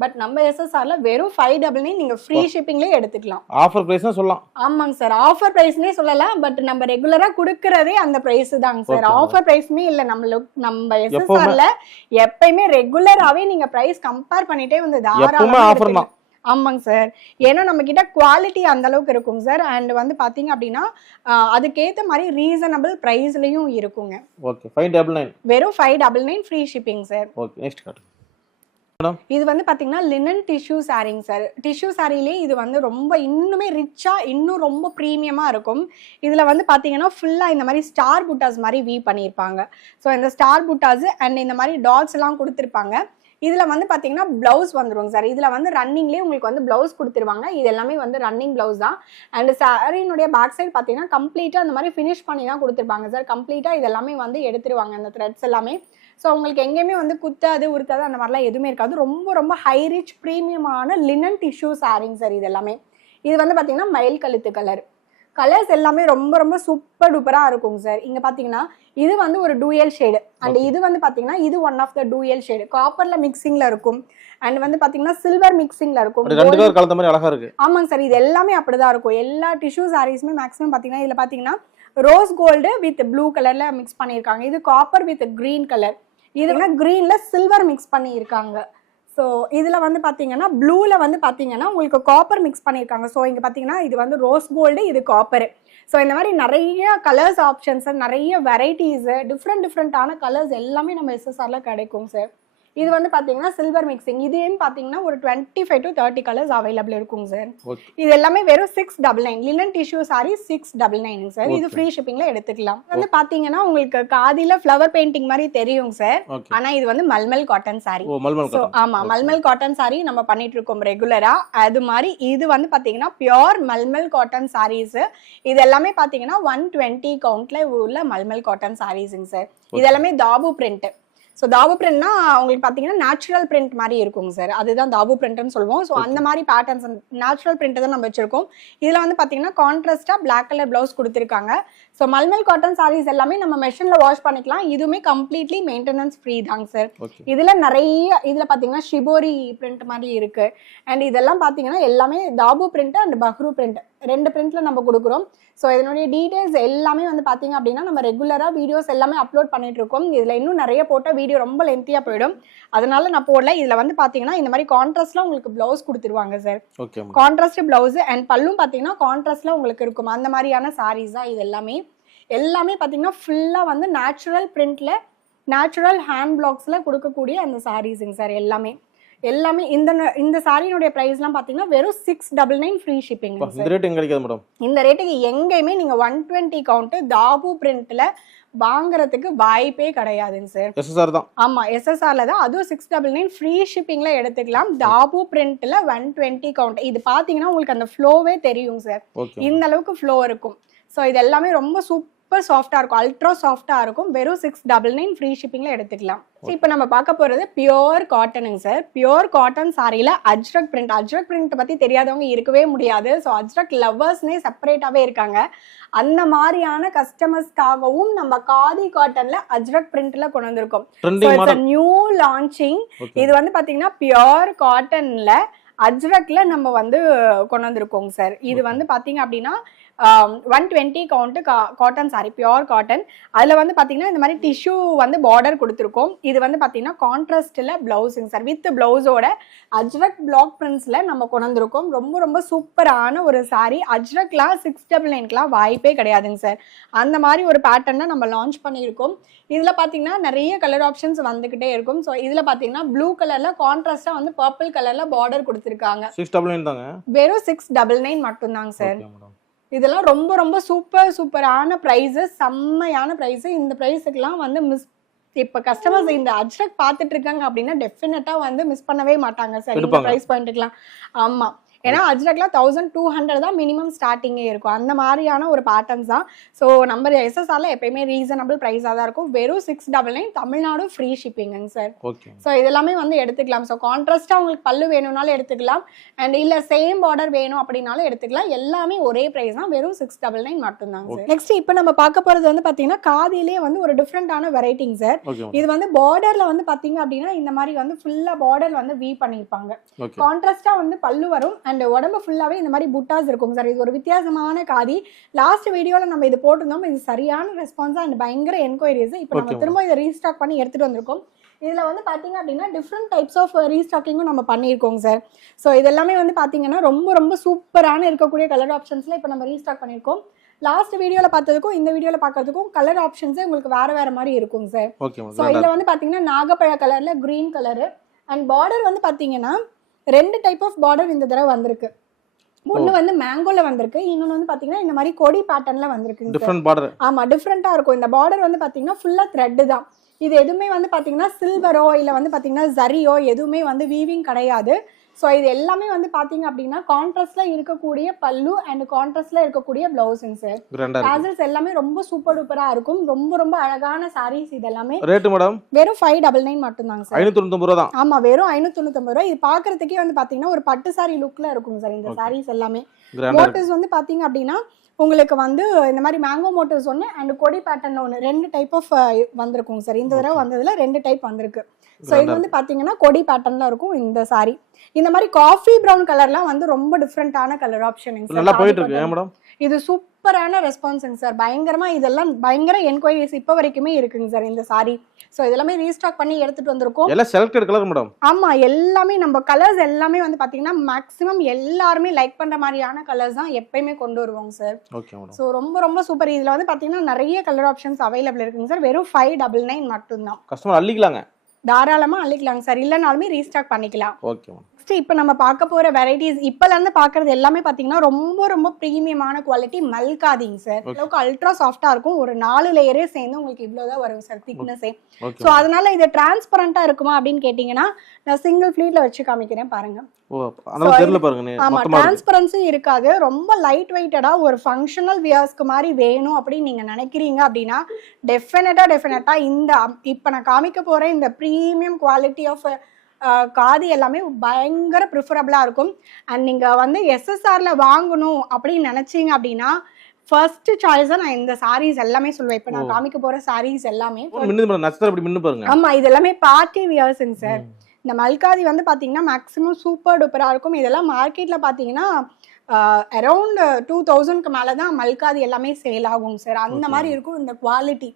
பட் நம்ம எஸ்எஸ்ஆர்ல வெறும் 599 நீங்க ஃப்ரீ ஷிப்பிங்லயே எடுத்துக்கலாம். ஆஃபர் பிரைஸ்னா சொல்லலாம். ஆமாங்க சார் ஆஃபர் பிரைஸ்னே சொல்லலாம். பட் நம்ம ரெகுலரா குடுக்கறதே அந்த பிரைஸ் தாங்க சார். ஆஃபர் பிரைஸ்மே இல்ல. நம்ம எஸ்எஸ்ஆர்ல எப்பயுமே ரெகுலராவே நீங்க பிரைஸ் கம்பேர் பண்ணிட்டே வந்து தாராளமா ஆஃபர் தான். ஆமாங்க சார். ஏன்னா நம்ம கிட்ட குவாலிட்டி அந்த அளவுக்கு இருக்கும் சார். அண்ட் வந்து பாத்தீங்க அப்படின்னா அதுக்கேத்த மாதிரி ரீசனபிள் பிரைஸ்லயும் இருக்குங்க. ஓகே 599 வெறும் 599 free shipping sir. Okay next காட்டு. இது வந்து பாத்தீங்கன்னா லினன் டிஷ்யூ சாரிங் சார். டிஷ்யூ சாரிலே இது வந்து ரொம்ப இன்னுமே ரிச்சா இன்னும் ரொம்ப ப்ரீமியமா இருக்கும். இதுல வந்து பாத்தீங்கன்னா ஃபுல்லா இந்த மாதிரி ஸ்டார் புட்டாஸ் மாதிரி வீ பண்ணியிருப்பாங்க. ஸோ இந்த ஸ்டார் புட்டாஸ் அண்ட் இந்த மாதிரி டாட்ஸ் எல்லாம் கொடுத்துருப்பாங்க. இதுல வந்து பாத்தீங்கன்னா பிளவுஸ் வந்துருங்க சார். இதுல வந்து ரன்னிங்லேயே உங்களுக்கு வந்து பிளவுஸ் கொடுத்துருவாங்க. இது எல்லாமே வந்து ரன்னிங் பிளவுஸ் தான். அண்ட் சாரியினுடைய பேக் சைடு பாத்தீங்கன்னா கம்ப்ளீட்டா அந்த மாதிரி ஃபினிஷ் பண்ணி தான் கொடுத்துருப்பாங்க சார். கம்ப்ளீட்டா இது எல்லாமே வந்து எடுத்துருவாங்க அந்த த்ரெட்ஸ் எல்லாமே. ஸோ உங்களுக்கு எங்கேயுமே வந்து குத்தாது உருத்தாது அந்த மாதிரிலாம் எதுவுமே இருக்காது. ரொம்ப ஹை ரிச் ப்ரீமியமான லினன் டிஷ்யூ சாரிங் சார் இது எல்லாமே. இது வந்து பாத்தீங்கன்னா மயில் கழுத்து கலர்ஸ் எல்லாமே ரொம்ப சூப்பர் டூப்பரா இருக்குங்க சார். இங்க பாத்தீங்கன்னா இது வந்து ஒரு டூயல் ஷேடு அண்ட் இது வந்து பாத்தீங்கன்னா இது one of the dual shade. காப்பர்ல மிக்சிங்ல இருக்கும் அண்ட் வந்து பாத்தீங்கன்னா சில்வர் மிக்சிங்ல இருக்கும். ஆமாங்க சார் இது எல்லாமே அப்படிதான் இருக்கும். எல்லா டிஷ்யூ சாரீஸுமே மேக்ஸிமம் பாத்தீங்கன்னா இதுல பாத்தீங்கன்னா ரோஸ் கோல்டு வித் ப்ளூ கலர்ல மிக்ஸ் பண்ணியிருக்காங்க. இது காப்பர் வித் கிரீன் கலர். இதுனா கிரீன்ல சில்வர் மிக்ஸ் பண்ணி இருக்காங்க. ஸோ இதுல வந்து பாத்தீங்கன்னா ப்ளூல வந்து பாத்தீங்கன்னா உங்களுக்கு காப்பர் மிக்ஸ் பண்ணியிருக்காங்க. ஸோ இங்க பாத்தீங்கன்னா இது வந்து ரோஸ் கோல்டு இது காப்பர். ஸோ இந்த மாதிரி நிறைய கலர்ஸ் ஆப்ஷன்ஸ் நிறைய வெரைட்டிஸ் டிஃப்ரெண்டான கலர்ஸ் எல்லாமே நம்ம எஸ்எஸ்ஆர்ல கிடைக்கும் சார். இது வந்து பாத்தீங்கன்னா சில்வர் மிக்சிங். இதையும் பாத்தீங்கன்னா ஒரு 25 to 30 கலர்ஸ் அவைலபிள் இருக்குங்க சார். இது எல்லாமே வெறும் 699. Linen tissue sorry 699 sir. இது ஃப்ரீ ஷிப்பிங்ல எடுத்துக்கலாம். வந்து பாத்தீங்கன்னா உங்களுக்கு காதில ஃப்ளவர் பெயிண்டிங் மாதிரி தெரியும் சார். ஆனா இது வந்து மல்மல் காட்டன் சாரி. ஆமா, மல்மல் காட்டன் சாரி நம்ம பண்ணிட்டு இருக்கோம் ரெகுலரா. அது மாதிரி இது வந்து பாத்தீங்கன்னா பியோர் மல்மல் காட்டன் சாரீஸ். இது எல்லாமே பாத்தீங்கன்னா 120 கவுண்ட்ல உள்ள மல்மல் காட்டன் சாரீஸ்ங்க சார். இது எல்லாமே தாபு பிரிண்ட். ஸோ தாபு பிரிண்ட்னா உங்களுக்கு பார்த்தீங்கன்னா நேச்சுரல் பிரிண்ட் மாதிரி இருக்குங்க சார். அதுதான் தாபு பிரிண்ட்னு சொல்லுவோம். ஸோ அந்த மாதிரி பேட்டர்ன்ஸ் நேச்சுரல் பிரிண்ட் தான் நம்ம வச்சிருக்கோம். இதில் வந்து பார்த்தீங்கன்னா கான்ட்ராஸ்டா பிளாக் கலர் பிளவுஸ் கொடுத்துருக்காங்க. ஸோ மல்மல் காட்டன் சாரீஸ் எல்லாமே நம்ம மெஷின்ல வாஷ் பண்ணிக்கலாம். இதுவுமே கம்ப்ளீட்லி மெயின்டெனன்ஸ் ஃப்ரீ தாங்க சார். இதுல நிறைய இதுல பாத்தீங்கன்னா ஷிபோரி பிரிண்ட் மாதிரி இருக்கு. அண்ட் இதெல்லாம் பாத்தீங்கன்னா எல்லாமே தாபு பிரிண்ட் அண்ட் பஹ்ரு பிரிண்ட் 2 பிரிண்ட்ல நம்ம கொடுக்குறோம். ஸோ இதனுடைய டீடைல்ஸ் எல்லாமே வந்து பார்த்தீங்க அப்படின்னா நம்ம ரெகுலராக வீடியோஸ் எல்லாமே அப்லோட் பண்ணிட்டு இருக்கோம். இதில் இன்னும் நிறைய போட்ட வீடியோ ரொம்ப லென்த்தியாக போயிடும். அதனால நான் போடல. இதில் வந்து பார்த்தீங்கன்னா இந்த மாதிரி கான்ட்ராஸ்ட்ல உங்களுக்கு பிளவுஸ் கொடுத்துருவாங்க சார். கான்ட்ராஸ்ட் பிளவுஸ் அண்ட் பல்லும் பார்த்தீங்கன்னா கான்ட்ராஸ்ட்ல உங்களுக்கு இருக்கும். அந்த மாதிரியான சாரீஸ் தான் இது எல்லாமே. எல்லாமே பார்த்தீங்கன்னா ஃபுல்லாக வந்து நேச்சுரல் பிரிண்ட்ல நேச்சுரல் ஹேண்ட் பிளாக்ஸ்ல கொடுக்கக்கூடிய அந்த சாரீஸுங்க சார். எல்லாமே இந்த சாரியினுடைய பிரைஸ்லாம் பாத்தீங்கன்னா வெறும் 699 ஃப்ரீ ஷிப்பிங். இந்த ரேட் எங்க கிடைக்குது மேடம்? இந்த ரேட்டுக்கு எங்கேயுமே நீங்க 120 கவுண்ட் தாபு பிரிண்ட்ல வாங்குறதுக்கு வாய்ப்பே கிடையாதுங்க சார். எஸ்எஸ்ஆர் தான். ஆமா, எஸ்எஸ்ஆர்ல தான். அதுவும் 699 ஃப்ரீ ஷிப்பிங்ல எடுத்துக்கலாம். தாபு பிரிண்ட்ல 120 கவுண்ட். இது பாத்தீங்கன்னா உங்களுக்கு அந்த ஃப்ளோவே தெரியும் சார். இந்த அளவுக்கு ஃப்ளோ இருக்கும். ஸோ இது எல்லாமே ரொம்ப சூப்பர் சாஃப்டா இருக்கும். அல்ட்ரா சாஃப்டா இருக்கும். வெறும் 699 ஃப்ரீ ஷிப்பிங்ல எடுத்துக்கலாம். இப்போ நம்ம பார்க்க போறது பியோர் காட்டனுங்க சார். பியோர் காட்டன் சாரியில அஜ்ரக் பிரிண்ட் பத்தி தெரியாதவங்க இருக்கவே முடியாது. ஸோ அஜ்ரக் லவ்வர்ஸ்னே செப்பரேட்டாவே இருக்காங்க. அந்த மாதிரியான கஸ்டமர்ஸ்க்காகவும் நம்ம காதி காட்டன்ல அஜ்ரக் பிரிண்ட்ல கொண்டு வந்திருக்கோம். New launching. இது வந்து பாத்தீங்கன்னா பியோர் காட்டன்ல அஜ்ரக்ல நம்ம வந்து கொண்டு வந்திருக்கோங்க சார். இது வந்து பாத்தீங்க அப்படின்னா 120 count cotton sorry, pure cotton. அதுல வந்து பாத்தீங்கன்னா இந்த மாதிரி டிஷ்யூ வந்து பார்டர் கொடுத்துருக்கோம். இது வந்து பாத்தீங்கன்னா கான்ட்ராஸ்ட்ல பிளவுஸுங்க சார். வித் பிளவுஸோட அஜ்ரக் பிளாக் பிரிண்ட்ஸ்ல நம்ம கொண்டு வந்திருக்கோம். ரொம்ப ரொம்ப சூப்பரான ஒரு சாரி. அஜ்ரக்லாம் 699க்குலாம் வாய்ப்பே கிடையாதுங்க சார். அந்த மாதிரி ஒரு பேட்டர்னை நம்ம லான்ச் பண்ணியிருக்கோம். இதுல பாத்தீங்கன்னா நிறைய கலர் ஆப்ஷன்ஸ் வந்துகிட்டே இருக்கும். ஸோ இதுல பாத்தீங்கன்னா ப்ளூ கலர்ல கான்ட்ராஸ்டா வந்து பர்பிள் கலர்ல பார்டர் கொடுத்துருக்காங்க. 699 தாங்க. வெறும் 699 மட்டும் தாங்க சார். இதெல்லாம் ரொம்ப ரொம்ப சூப்பரான பிரைஸஸ், செம்மையான பிரைஸ். இந்த பிரைஸுக்கெல்லாம் வந்து இப்ப கஸ்டமர்ஸ் இந்த அஜ்ரக் பாத்துட்டு இருக்காங்க அப்படின்னா டெஃபினட்டா வந்து மிஸ் பண்ணவே மாட்டாங்க சார் இந்த பிரைஸ் பாயிண்ட்டுக்கெல்லாம். ஆமா, ஏன்னா அஜ்ரக்லாம் 1200 தான் மினிமம் ஸ்டார்டிங்கே இருக்கும். அந்த மாதிரியான ஒரு பேட்டர்ன்ஸ் தான். ஸோ நம்ம எஸ்எஸ்ஆர்ல எப்பயுமே ரீசனபிள் ப்ரைஸாக தான் இருக்கும். வெறும் 699 தமிழ்நாடு ஃப்ரீ ஷிப்பிங்க சார். ஸோ இதெல்லாமே வந்து எடுத்துக்கலாம். ஸோ கான்ட்ராஸ்டா உங்களுக்கு பல்லு வேணும்னாலும் எடுத்துக்கலாம். அண்ட் இல்ல சேம் பார்டர் வேணும் அப்படின்னாலும் எடுத்துக்கலாம். எல்லாமே ஒரே ப்ரைஸ் தான். வெறும் 699 மட்டும் தான் சார். நெக்ஸ்ட் இப்போ நம்ம பார்க்க போறது வந்து பாத்தீங்கன்னா காதிலேயே வந்து ஒரு டிஃப்ரெண்டான வெரைட்டிங் சார். இது வந்து பார்டர்ல வந்து பாத்தீங்க அப்படின்னா இந்த மாதிரி வந்து ஃபுல்லா பார்டர் வந்து வீ பண்ணிருப்பாங்க. கான்ட்ராஸ்டா வந்து பல்லு வரும். அண்ட் உடம்பு ஃபுல்லாவே இந்த மாதிரி புட்டாஸ் இருக்கும் சார். இது ஒரு வித்தியாசமான காதி. லாஸ்ட் வீடியோல நம்ம இது போட்டிருந்தோம். இது சரியான ரெஸ்பான்ஸ் அண்ட் பயங்கர என்கொயரிஸ். இப்போ நம்ம திரும்ப இதை ரீஸ்டாக் பண்ணி எடுத்துட்டு வந்திருக்கோம். இதுல வந்து பாத்தீங்க அப்படின்னா டிஃப்ரெண்ட் டைப்ஸ் ஆஃப் ரீஸ்டாக்கிங்கும் நம்ம பண்ணியிருக்கோங்க சார். ஸோ இதெல்லாமே வந்து பாத்தீங்கன்னா ரொம்ப ரொம்ப சூப்பரான இருக்கக்கூடிய கலர் ஆப்ஷன்ஸ்ல இப்போ நம்ம ரீஸ்டாக் பண்ணியிருக்கோம். லாஸ்ட் வீடியோல பார்த்ததுக்கும் இந்த வீடியோல பார்க்கறதுக்கும் கலர் ஆப்ஷன்ஸே உங்களுக்கு வேற மாதிரி இருக்குங்க சார். ஸோ இதுல வந்து பாத்தீங்கன்னா நாகப்பழ கலர்ல கிரீன் கலரு அண்ட் பார்டர் வந்து பாத்தீங்கன்னா 2 டைப் ஆஃப் பார்டர் இந்த தடவை வந்திருக்கு. ஒன்னு வந்து மேங்கோல வந்திருக்கு, இன்னொன்னு வந்து பாத்தீங்கன்னா இந்த மாதிரி கொடி பேட்டர்ன்ல வந்திருக்கு. Different border. ஆமா, டிஃபரெண்டா இருக்கும். இந்த பார்டர் வந்து பாத்தீங்கன்னா ஃபுல்லா த்ரெட் தான். இது எதுவுமே வந்து பாத்தீங்கன்னா சில்வரோ இல்ல வந்து பாத்தீங்கன்னா ஜரியோ எதுவுமே வந்து வீவிங் கிடையாது. ஸோ இது எல்லாமே வந்து பாத்தீங்க அப்படின்னா கான்ட்ராஸ்ட்ல இருக்கக்கூடிய பல்லு அண்ட் கான்ட்ராஸ்ட்ல இருக்கக்கூடிய பிளவுஸுங்க சார். டாசல்ஸ் எல்லாமே ரொம்ப சூப்பர் டூப்பரா இருக்கும். ரொம்ப ரொம்ப அழகான சாரீஸ். இது எல்லாமே ரேட் மேடம் வெறும் 599 மட்டும் தாங்க சார். 599 ரூபாய் தான். ஆமா, வெறும் 599 ரூபாய். இது பாக்குறதுக்கே வந்து பாத்தீங்கன்னா ஒரு பட்டு சாரி லுக்ல இருக்கும் சார் இந்த சாரீஸ் எல்லாமே. மோட்டிவ்ஸ் வந்து பாத்தீங்க அப்படின்னா உங்களுக்கு வந்து இந்த மாதிரி மேங்கோ மோட்டிவ்ஸ் ஒன்று அண்ட் கொடி பேட்டர்ன் ஒன்று 2 டைப் ஆஃப் வந்திருக்கும் சார். இந்த தடவை வந்ததுல 2 டைப் வந்திருக்கு. ஸோ இது வந்து பாத்தீங்கன்னா கொடி பேட்டர்ன்ல இருக்கும் இந்த சாரி. இந்த மாதிரி காஃபி ப்ரௌன் கலர்லாம் வந்து ரொம்ப டிஃப்ரெண்டான கலர் ஆப்ஷன். இது சூப்பரான ரெஸ்பான்ஸுங்க சார். பயங்கரமா இதெல்லாம் பயங்கர என்கொயரிஸ் இப்போ வரைக்குமே இருக்குங்க சார் இந்த சாரி. ஸோ இதெல்லாமே ரீஸ்டாக் பண்ணி எடுத்துட்டு வந்திருக்கோம். எல்லாம் செலக்டட் கலர் மேடம். ஆமா, எல்லாமே நம்ம கலர்ஸ் எல்லாமே வந்து பாத்தீங்கன்னா மேக்ஸிமம் எல்லாருமே லைக் பண்ற மாதிரியான கலர்ஸ் தான் எப்பயுமே கொண்டு வருவாங்க சார். Okay madam. ஸோ ரொம்ப ரொம்ப சூப்பர். இதுல வந்து பாத்தீங்கன்னா நிறைய கலர் ஆப்ஷன்ஸ் அவைலபிள் இருக்குங்க சார். வெறும் 599 மட்டும் தான். கஸ்டமர் அள்ளிக்கலாங்க. தாராளமா அள்ளிக்கலாங்க சார். இல்லைனாலுமே ரீஸ்டாக் பண்ணிக்கலாம். Okay madam. நெக்ஸ்ட் இப்போ நம்ம பார்க்க போற வெரைட்டிஸ் இப்பல இருந்து பார்க்கறது எல்லாமே பாத்தீங்கன்னா ரொம்ப ரொம்ப பிரீமியமான குவாலிட்டி மல்காதிங்க சார். அளவுக்கு அல்ட்ரா சாஃப்டா இருக்கும். ஒரு 4 லேயரே சேர்ந்து உங்களுக்கு இவ்வளவுதான் வரும் சார் திக்னஸே. ஸோ அதனால இது டிரான்ஸ்பரண்டா இருக்குமா அப்படின்னு கேட்டீங்கன்னா நான் சிங்கிள் ஃபிளீட்ல வச்சு காமிக்கிறேன் பாருங்க. ஆமா, டிரான்ஸ்பரன்சி இருக்காது. ரொம்ப லைட் வெயிட்டடா ஒரு ஃபங்க்ஷனல் வியர்ஸ்க்கு மாதிரி வேணும் அப்படின்னு நீங்க நினைக்கிறீங்க அப்படின்னா டெஃபினட்டா இந்த இப்ப நான் காமிக்க போற இந்த பிரீமியம் குவாலிட்டி ஆஃப் காதி எல்லாமே பயங்கர ப்ரிஃபரபிளா இருக்கும். அண்ட் நீங்க வந்து எஸ்எஸ்ஆர்ல வாங்கணும் அப்படின்னு நினைச்சீங்க அப்படின்னா ஃபர்ஸ்ட் சாய்ஸா நான் இந்த சாரீஸ் எல்லாமே சொல்லுவேன். இப்ப நான் காமிக்க போற சாரீஸ் எல்லாமே ஆமா இது எல்லாமே பார்ட்டி வியர்ஸ்ங்க சார். இந்த மல்காதி வந்து பாத்தீங்கன்னா மேக்ஸிமம் சூப்பர் டூப்பரா இருக்கும். இதெல்லாம் மார்க்கெட்ல பாத்தீங்கன்னா அரௌண்ட் 2000க்கு மேலதான் மல்காதி எல்லாமே சேல் ஆகும் சார். அந்த மாதிரி இருக்கும் இந்த குவாலிட்டி.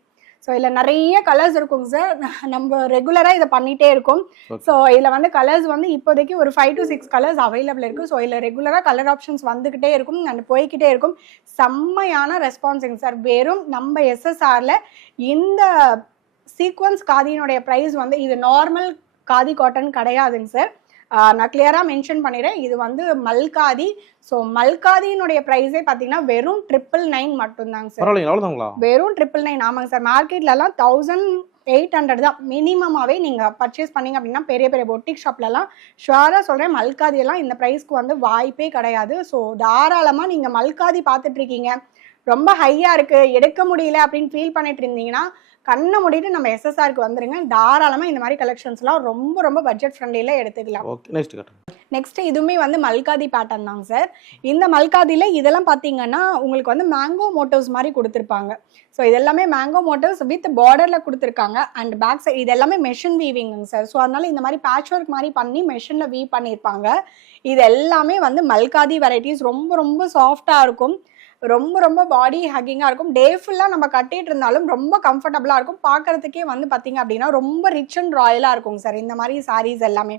ஸோ இதில் நிறைய கலர்ஸ் இருக்குங்க சார். நம்ம ரெகுலராக இதை பண்ணிகிட்டே இருக்கோம். ஸோ இதில் வந்து கலர்ஸ் வந்து இப்போதைக்கு ஒரு 5 to 6 கலர்ஸ் அவைலபிள் இருக்குது. ஸோ இதில் ரெகுலராக கலர் ஆப்ஷன்ஸ் வந்துக்கிட்டே இருக்கும் அண்ட் போய்கிட்டே இருக்கும். செம்மையான ரெஸ்பான்ஸுங்க சார். வெறும் நம்ம எஸ்எஸ்ஆரில் இந்த சீக்வன்ஸ் காதியினுடைய ப்ரைஸ் வந்து இது நார்மல் காதி காட்டன் கிடையாதுங்க சார். நான் கிளியரா மென்ஷன் பண்ணிடுறேன். இது வந்து மல்காதி. ஸோ மல்காதியினுடைய ப்ரைஸே பார்த்தீங்கன்னா வெறும் 999 மட்டும்தாங்க சார். வெறும் 999. ஆமாங்க சார். மார்க்கெட்ல எல்லாம் 1800 தான் மினிமமாவே நீங்க பர்ச்சேஸ் பண்ணீங்க அப்படின்னா பெரிய பெரிய பொட்டிக் ஷாப்லலாம் ஷுவரா சொல்றேன் மல்காதி எல்லாம் இந்த ப்ரைஸ்க்கு வந்து வாய்ப்பே கிடையாது. ஸோ தாராளமா நீங்க மல்காதி பார்த்துட்டு இருக்கீங்க, ரொம்ப ஹையா இருக்கு எடுக்க முடியல அப்படின்னு ஃபீல் பண்ணிட்டு இருந்தீங்கன்னா கண்ணை மூடிட்டு நம்ம எஸ்எஸ்ஆருக்கு வந்துருங்க. தாராளமா இந்த மாதிரி கலெக்ஷன்ஸ்லாம் ரொம்ப ரொம்ப பட்ஜெட் ஃப்ரெண்ட்லியில எடுத்துக்கலாம். நெக்ஸ்ட் இதுவுமே வந்து மல்காதி பேட்டர்ன் தாங்க சார். இந்த மல்காதியில இதெல்லாம் பாத்தீங்கன்னா உங்களுக்கு வந்து மேங்கோ மோட்டிவ்ஸ் மாதிரி கொடுத்துருப்பாங்க. ஸோ இதெல்லாமே மேங்கோ மோட்டிவ்ஸ் வித் பார்டர்ல கொடுத்துருக்காங்க. அண்ட் பேக் சைட் இது எல்லாமே மெஷின் வீவிங் சார். ஸோ அதனால இந்த மாதிரி பேட்ச் ஒர்க் மாதிரி பண்ணி மெஷின்ல வீவ் பண்ணியிருப்பாங்க. இது எல்லாமே வந்து மல்காதி வெரைட்டிஸ். ரொம்ப ரொம்ப சாஃப்டா இருக்கும், ரொம்ப ரொம்ப பாடி ஹக்கிங்காக இருக்கும். டே ஃபுல்லாக நம்ம கட்டிட்டு இருந்தாலும் ரொம்ப கம்ஃபர்டபுளாக இருக்கும். பார்க்கறதுக்கே வந்து பார்த்தீங்க அப்படின்னா ரொம்ப ரிச் அண்ட் ராயலாக இருக்கும் சார் இந்த மாதிரி சாரீஸ் எல்லாமே.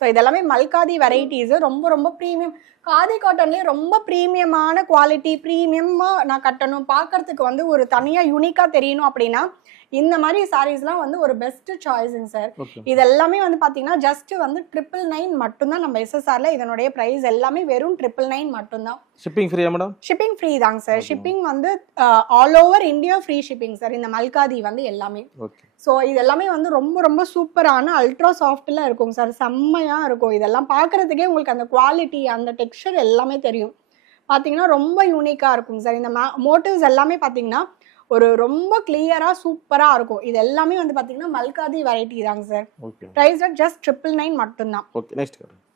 ஸோ இதெல்லாமே மல்காதி வெரைட்டிஸு. ரொம்ப ரொம்ப ப்ரீமியம் காதி காட்டன்லேயே ரொம்ப ப்ரீமியமான குவாலிட்டி. ப்ரீமியமாக நான் கட்டணும், பார்க்கறதுக்கு வந்து ஒரு தனியாக யூனிக்காக தெரியணும் அப்படின்னா இந்த மாதிரி சாரீஸ்லாம் வந்து ஒரு பெஸ்ட் சாய்ஸுங்க சார். இது எல்லாமே வந்து பார்த்தீங்கன்னா ஜஸ்ட் வந்து 999 மட்டும்தான் நம்ம எஸ்எஸ்ஆர்ல. இதனுடைய ப்ரைஸ் எல்லாமே வெறும் 999 மட்டும்தான். ஷிப்பிங் ஃப்ரீயா மேடம்? ஷிப்பிங் ஃப்ரீ தாங்க சார். ஷிப்பிங் வந்து all over India free shipping sir இந்த மல்காதி வந்து எல்லாமே. ஸோ இது எல்லாமே வந்து ரொம்ப ரொம்ப சூப்பரான அல்ட்ரா சாஃப்ட்ல இருக்கும் சார். செம்மையா இருக்கும். இதெல்லாம் பார்க்கறதுக்கே உங்களுக்கு அந்த குவாலிட்டி அந்த டெக்ஸ்சர் எல்லாமே தெரியும். பார்த்தீங்கன்னா ரொம்ப யூனிக்கா இருக்கும் சார். இந்த மோட்டிவ்ஸ் எல்லாமே பார்த்தீங்கன்னா ஒரு ரொம்ப கிளியரா சூப்பரா இருக்கும். இது எல்லாமே வந்து பாத்தீங்கன்னா மல்காதி வெரைட்டி தாங்க சார். பிரைஸ் ஜஸ்ட் 999 மட்டும்தான்.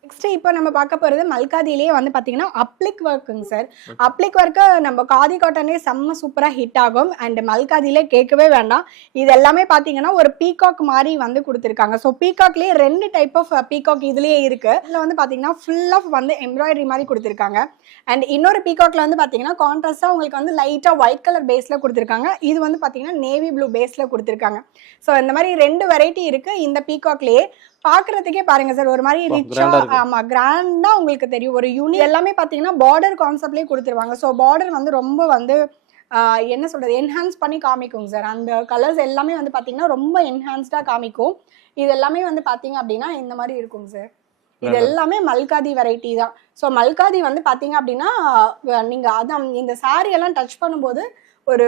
நெக்ஸ்ட் இப்போ நம்ம பார்க்க போறது மல்காதியிலேயே வந்து பாத்தீங்கன்னா அப்ளிக் ஒர்க்குங்க சார். அப்ளிக் ஒர்க்கு நம்ம காதி காட்டன்லேயே செம்ம சூப்பரா ஹிட் ஆகும். அண்ட் மல்காதியிலே கேட்கவே வேண்டாம். இது எல்லாமே பாத்தீங்கன்னா ஒரு பீகாக் மாதிரி வந்து கொடுத்துருக்காங்க. ஸோ பீகாக்லேயே 2 டைப் ஆஃப் பீகாக் இதுலயே இருக்கு. இதுல வந்து பாத்தீங்கன்னா ஃபுல் ஆஃப் வந்து எம்ப்ராய்டரி மாதிரி கொடுத்துருக்காங்க. அண்ட் இன்னொரு பீகாக்ல வந்து பாத்தீங்கன்னா கான்ட்ராஸ்டா உங்களுக்கு வந்து லைட்டா ஒயிட் கலர் பேஸ்ல கொடுத்துருக்காங்க. இது வந்து பாத்தீங்கன்னா நேவி ப்ளூ பேஸ்ல கொடுத்துருக்காங்க. ஸோ இந்த மாதிரி 2 வெரைட்டி இருக்கு இந்த பீகாக்லயே. பாக்குறதுக்கே பாருங்க சார் ஒரு மாதிரி ரிச்சா ஆமா கிராண்டா உங்களுக்கு தெரியும். ஒரு யூனிக் எல்லாமே பாத்தீங்கன்னா பார்டர் கான்செப்ட்லயே கொடுத்துருவாங்க. ஸோ பார்டர் வந்து ரொம்ப வந்து என்ன சொல்றது என்ஹான்ஸ் பண்ணி காமிக்கும் சார். அந்த கலர்ஸ் எல்லாமே வந்து பாத்தீங்கன்னா ரொம்ப என்ஹான்ஸ்டா காமிக்கும். இது எல்லாமே வந்து பாத்தீங்க அப்படின்னா இந்த மாதிரி இருக்கும் சார். இது எல்லாமே மல்காதி வெரைட்டி தான். ஸோ மல்காதி வந்து பாத்தீங்க அப்படின்னா நீங்க அதான் இந்த சாரி எல்லாம் டச் பண்ணும்போது ஒரு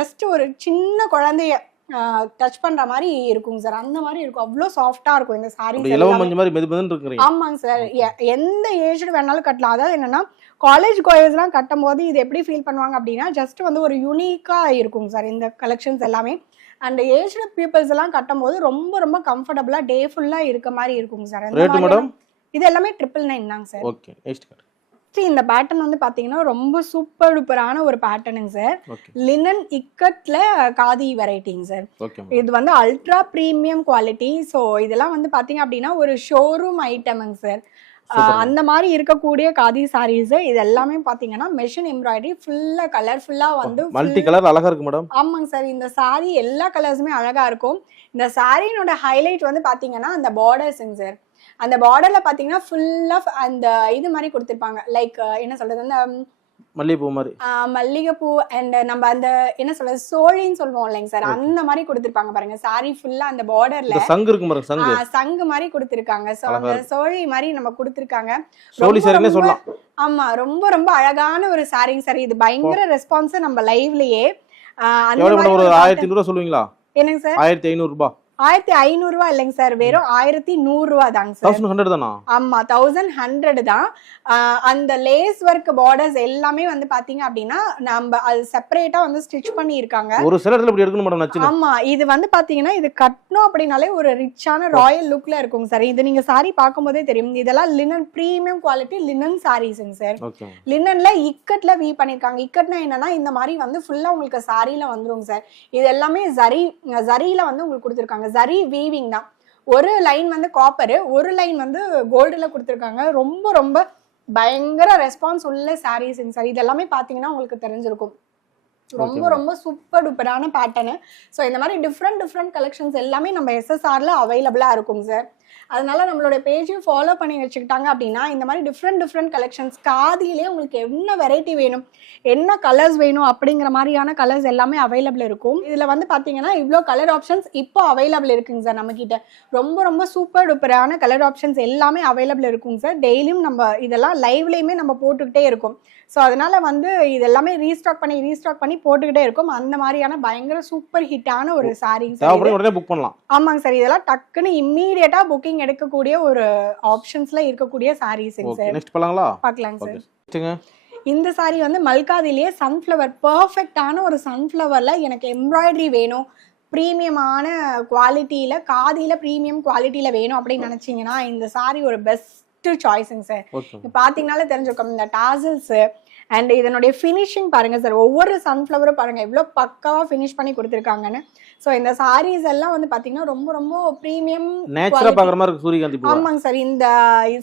ஜஸ்ட் ஒரு சின்ன குழந்தைய டச் பண்ற மாதிரி இருக்கும் சார். அந்த மாதிரி இருக்கும். அவ்வளோ சாஃப்டா இருக்கும் இந்த சாரீஸ். ஆமாங்க சார். எந்த ஏஜ் வேணாலும் கட்டலாம். அதாவது என்னன்னா காலேஜ் கோயர்ஸ் எல்லாம் கட்டும் போது இது எப்படி ஃபீல் பண்ணுவாங்க அப்படின்னா ஜஸ்ட் வந்து ஒரு யூனிக்கா இருக்கும் சார் இந்த கலெக்ஷன்ஸ் எல்லாமே. அண்ட் ஏஜ்டு பீப்புள்ஸ் எல்லாம் கட்டும் போது ரொம்ப ரொம்ப கம்ஃபர்டபுளா டே ஃபுல்லா இருக்க மாதிரி இருக்கும் சார். இது எல்லாமே 999 தாங்க சார். இந்த பேட்டர்ன் வந்து பாத்தீங்கன்னா ரொம்ப சூப்பர் டூப்பரான ஒரு பேட்டர்னுங்க சார். லினன் இக்கட்ல காதி வெரைட்டிங்க சார். இது வந்து அல்ட்ரா பிரீமியம் குவாலிட்டி. ஸோ இதெல்லாம் வந்து பாத்தீங்க அப்படின்னா ஒரு ஷோரூம் ஐட்டமுங்க சார். அந்த மாதிரி இருக்கக்கூடிய காதி சாரீஸ் இது எல்லாமே பாத்தீங்கன்னா மெஷின் எம்ப்ராய்டரி ஃபுல்லா கலர்ஃபுல்லா வந்து மல்டி கலர் அழகா இருக்கு மேடம். ஆமாங்க சார். இந்த சாரி எல்லா கலர்ஸுமே அழகா இருக்கும். இந்த சாரியோட ஹைலைட் வந்து பாத்தீங்கன்னா அந்த பார்டர்ஸ்ங்க சார். அந்த பார்டர்ல பாத்தீங்கன்னா ஃபுல் ஆஃப் அந்த இது மாதிரி கொடுத்துருப்பாங்க. லைக் என்ன சொல்றது அந்த மல்லிகைப்பூ மாதிரி. மல்லிகைப்பூ அண்ட் நம்ம அந்த என்ன சொல்றது சோழின்னு சொல்லுவோம் இல்லைங்க சார், அந்த மாதிரி கொடுத்திருப்பாங்க பாருங்க. சாரி ஃபுல்லா அந்த பார்டர்ல சங்கு இருக்கு பாருங்க, சங்கு சங்கு மாதிரி கொடுத்திருக்காங்க. சோ அந்த சோழி மாதிரி நம்ம கொடுத்திருக்காங்க. சோழி சாரினே சொல்லலாம். ஆமா, ரொம்ப ரொம்ப அழகான ஒரு சாரிங்க சார். இது பயங்கர ரெஸ்பான்ஸ் நம்ம லைவ்லயே. ஒரு 1500 ரூபாய் சொல்லுவீங்களா? என்னங்க சார்? 1500 ரூபாய். 1500 ரூபாய் இல்லைங்க சார், வெறும் 1100 ரூபாய் தாங்க சார். 1100 தானா? ஆமா, 1100 தான். அந்த லேஸ் ஒர்க் பார்டர்ஸ் எல்லாமே வந்து பாத்தீங்க அப்படின்னா நம்ம அது செப்பரேட்டா வந்து ஸ்டிச் பண்ணி இருக்காங்க. ஒரு சில இடத்துல இப்படி எடுக்கணும் மேடம் நச்சுன்னு. ஆமா, இது வந்து பாத்தீங்கன்னா இது கட்டணும் அப்படினாலே ஒரு ரிச்சான ராயல் லுக்ல இருக்குங்க சார். இது நீங்க சாரி பாக்கும்போதே தெரியும். இதெல்லாம் லினன் பிரீமியம் குவாலிட்டி லினன் சாரீஸ்ங்க சார். லினன்ல இக்கட்ல வீ பண்ணிருக்காங்க. இக்கட்னா என்னன்னா இந்த மாதிரி வந்து ஃபுல்லா உங்களுக்கு சாரில வந்துருங்க சார். இது எல்லாமே ஜரியில வந்து உங்களுக்கு கொடுத்திருக்காங்க. ஜரி வீவிங் தான். ஒரு லைன் வந்து காப்பர், ஒரு லைன் வந்து கோல்டுல கொடுத்திருக்காங்க. ரொம்ப ரொம்ப பயங்கர ரெஸ்பான்ஸ் உள்ள சாரீஸ் சார். இது எல்லாமே பாத்தீங்கன்னா உங்களுக்கு தெரிஞ்சிருக்கும். ரொம்ப ரொம்ப சூப்பர் டூப்பரான பேட்டர்னு. ஸோ இந்த மாதிரி டிஃப்ரெண்ட் கலெக்ஷன்ஸ் எல்லாமே நம்ம எஸ்எஸ்ஆர்ல அவைலபிளா இருக்கும் சார். அதனால நம்மளோட பேஜையும் ஃபாலோ பண்ணி வச்சுக்கிட்டாங்க அப்படின்னா இந்த மாதிரி டிஃப்ரெண்ட் கலெக்ஷன்ஸ் காதியிலே உங்களுக்கு என்ன வெரைட்டி வேணும், என்ன கலர்ஸ் வேணும் அப்படிங்கிற மாதிரியான கலர்ஸ் எல்லாமே அவைலபிள் இருக்கும். இதில் வந்து பார்த்தீங்கன்னா இவ்வளோ கலர் ஆப்ஷன்ஸ் இப்போ அவைலபிள் இருக்குங்க சார் நம்ம கிட்ட. ரொம்ப ரொம்ப சூப்பர் டூப்பரான கலர் ஆப்ஷன்ஸ் எல்லாமே அவைலபிள் இருக்குங்க சார். டெய்லியும் நம்ம இதெல்லாம் லைவ்லேயுமே நம்ம போட்டுக்கிட்டே இருக்கும். ஸோ அதனால வந்து இது எல்லாமே ரீஸ்டாக் பண்ணி போட்டுக்கிட்டே இருக்கும். அந்த மாதிரியான பயங்கர சூப்பர் ஹிட்டான ஒரு சாரீங்க சார். புக் பண்ணலாம். ஆமாங்க சார், இதெல்லாம் டக்குன்னு இம்மீடியட்டா புக்கிங் எடுக்கக்கூடிய ஒரு ஆப்ஷன்ஸ்ல இருக்கக்கூடிய சாரீஸ்ங்க சார். நெக்ஸ்ட் பண்ணலாங்களா? பார்க்கலாங்க சார். இந்த சாரி வந்து மல்காதிலேயே சன்ஃப்ளவர் பர்ஃபெக்டான ஒரு சன்ஃப்ளவர்ல எனக்கு எம்ப்ராய்டரி வேணும், பிரீமியமான குவாலிட்டியில காதியில பிரீமியம் குவாலிட்டியில வேணும் அப்படின்னு நினைச்சீங்கன்னா இந்த சாரி ஒரு பெஸ்ட் சாய்ஸ்ங்க சார். பாத்தீங்கன்னாலே தெரிஞ்சுக்கும் இந்த டாசல்ஸ் அண்ட் இதனுடைய ஃபினிஷிங் பாருங்க சார். ஒவ்வொரு சன்ஃப்ளவரும் பாருங்க எவ்வளவு பக்காவா ஃபினிஷ் பண்ணி கொடுத்துருக்காங்கன்னு. ஸோ இந்த சாரீஸ் எல்லாம் வந்து பாத்தீங்கன்னா ரொம்ப ரொம்ப பிரீமியம் நேச்சுரலா பாக்குற மாதிரி இருக்கு சூரியகாந்தி பூ. ஆமாங்க சார். இந்த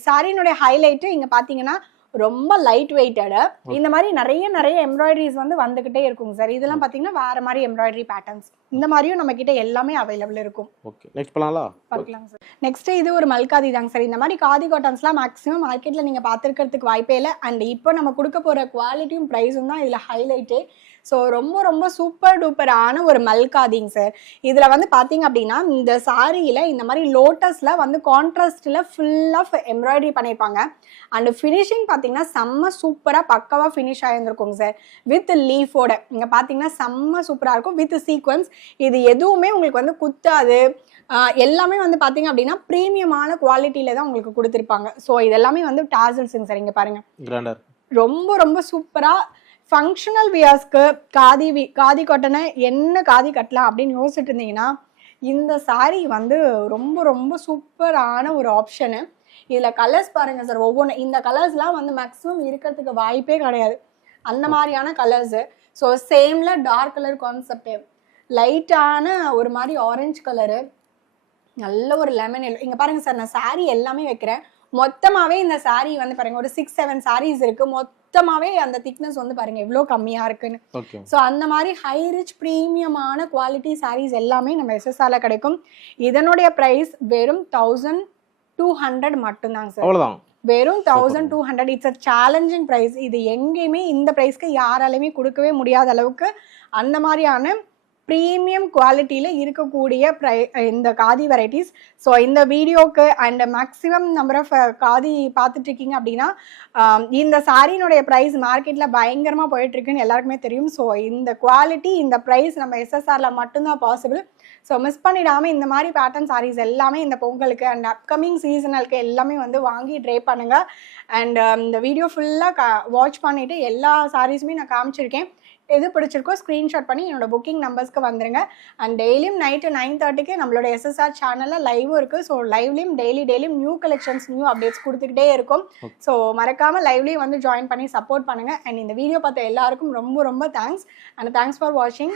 சாரியினுடைய ஹைலைட் இங்க பாத்தீங்கன்னா ரொம்ப லைட் வெயிட்டட். இந்த மாதிரி நிறைய எம்ப்ராய்டரிஸ் வந்து வந்துகிட்டே இருக்குங்க சார். இதெல்லாம் பாத்தீங்கன்னா வேற மாதிரி எம்ப்ராய்டரி பேட்டர்ன்ஸ். இந்த மாதிரியும் நம்ம கிட்ட எல்லாமே அவைலபிள் இருக்கும். ஓகே, நெக்ஸ்ட் பண்ணலாம். பார்க்கலாம் சார். நெக்ஸ்ட் இது ஒரு மல்காதி தாங்க சார். இந்த மாதிரி காதி காட்டன்ஸ்லாம் மேக்ஸிமம் மார்க்கெட்ல நீங்க பாத்துக்கிறதுக்கு வாய்ப்பே இல்லை. அண்ட் இப்போ நம்ம கொடுக்க போற குவாலிட்டியும் பிரைஸும் தான் இதுல ஹைலைட்டே. ஸோ ரொம்ப ரொம்ப சூப்பர் டூப்பரான ஒரு மல்காதிங்க சார். இதுல வந்து பாத்தீங்க அப்படின்னா இந்த சாரியில இந்த மாதிரி லோட்டஸ்ல வந்து கான்ட்ராஸ்ட்ல ஃபுல் ஆஃப் எம்ப்ராய்டரி பண்ணிருப்பாங்க. அண்ட் ஃபினிஷிங் பாத்தீங்கன்னா செம்ம சூப்பரா பக்கவா ஃபினிஷ் ஆயிருந்திருக்கும் சார். வித் லீஃபோட இங்க பாத்தீங்கன்னா செம்ம சூப்பரா இருக்கும். வித் சீக்வன்ஸ் இது எதுவுமே உங்களுக்கு வந்து குத்தாது. எல்லாமே வந்து பாத்தீங்க அப்படின்னா பிரீமியமான குவாலிட்டியில தான் உங்களுக்கு கொடுத்திருப்பாங்க. ஸோ இது எல்லாமே வந்து டாசல்ஸுங்க சார். இங்க பாருங்க ரொம்ப ரொம்ப சூப்பரா ஃபங்க்ஷனல் வியர்ஸ்க்கு காதி காட்டனை என்ன காதி கட்டலாம் அப்படின்னு யோசிச்சுட்டு இருந்தீங்கன்னா இந்த சாரி வந்து ரொம்ப ரொம்ப சூப்பரான ஒரு ஆப்ஷனு. இதில் கலர்ஸ் பாருங்க சார். ஒவ்வொன்று இந்த கலர்ஸ்லாம் வந்து மேக்ஸிமம் இருக்கிறதுக்கு வாய்ப்பே கிடையாது. அந்த மாதிரியான கலர்ஸு. ஸோ சேம்ல டார்க் கலர் கான்செப்ட், லைட்டான ஒரு மாதிரி ஆரஞ்சு கலரு, நல்ல ஒரு லெமன் எல்லோ. இங்கே பாருங்க சார், நான் சாரி எல்லாமே வைக்கிறேன். மொத்தமாகவே இந்த சாரி வந்து பாருங்க ஒரு 6-7 சாரீஸ் இருக்கு. மொத்தமாவே அந்த திக்னஸ் வந்து பாருங்க எவ்வளவு கம்மியா இருக்குன்னு. சோ அந்த மாதிரி ஹை ரிச் பிரீமியமான குவாலிட்டி சாரீஸ் எல்லாமே நம்ம எஸ்எஸ்ஆர்ல கிடைக்கும். இதனுடைய பிரைஸ் வெறும் 1200 மட்டும்தாங்க சார். அவ்வளவுதான், வெறும் 1200. It's a challenging price. இது எங்கேயுமே இந்த பிரைஸ்க்கு யாராலுமே கொடுக்கவே முடியாத அளவுக்கு அந்த மாதிரியான ப்ரீமியம் குவாலிட்டியில இருக்கக்கூடிய இந்த காதி வெரைட்டிஸ். ஸோ இந்த வீடியோக்கு and maximum number of khadi பார்த்துட்டு இருக்கீங்க அப்படின்னா இந்த சாரியினுடைய ப்ரைஸ் மார்க்கெட்ல பயங்கரமா போயிட்டு இருக்குன்னு எல்லாருக்குமே தெரியும். ஸோ இந்த குவாலிட்டி இந்த ப்ரைஸ் நம்ம எஸ்எஸ்ஆர்ல மட்டும்தான் பாசிபிள். ஸோ மிஸ் பண்ணிடாம இந்த மாதிரி பேட்டர்ன் சாரீஸ் எல்லாமே இந்த பொங்கலுக்கு அண்ட் அப்கமிங் சீசனலுக்கு எல்லாமே வந்து வாங்கி ட்ரை பண்ணுங்க. அண்ட் இந்த வீடியோ ஃபுல்லாக வாட்ச் பண்ணிட்டு எல்லா சாரீஸுமே நான் காமிச்சிருக்கேன். எது பிடிச்சிருக்கோ ஸ்க்ரீன்ஷாட் பண்ணி என்னோட புக்கிங் நம்பர்ஸ்க்கு வந்துருங்க. அண்ட் டெய்லியும் நைட்டு 9:30க்கு நம்மளோட எஸ்எஸ்ஆர் சேனலில் லைவும் இருக்குது. ஸோ லைவ்லையும் டெய்லியும் நியூ கலெக்ஷன்ஸ் நியூ அப்டேட்ஸ் கொடுத்துக்கிட்டே இருக்கும். ஸோ மறக்காமல் லைவ்லேயும் வந்து ஜாயின் பண்ணி சப்போர்ட் பண்ணுங்கள். அண்ட் இந்த வீடியோ பார்த்த எல்லாருக்கும் ரொம்ப ரொம்ப தேங்க்ஸ். அண்ட் தேங்க்ஸ் ஃபார் வாட்சிங்.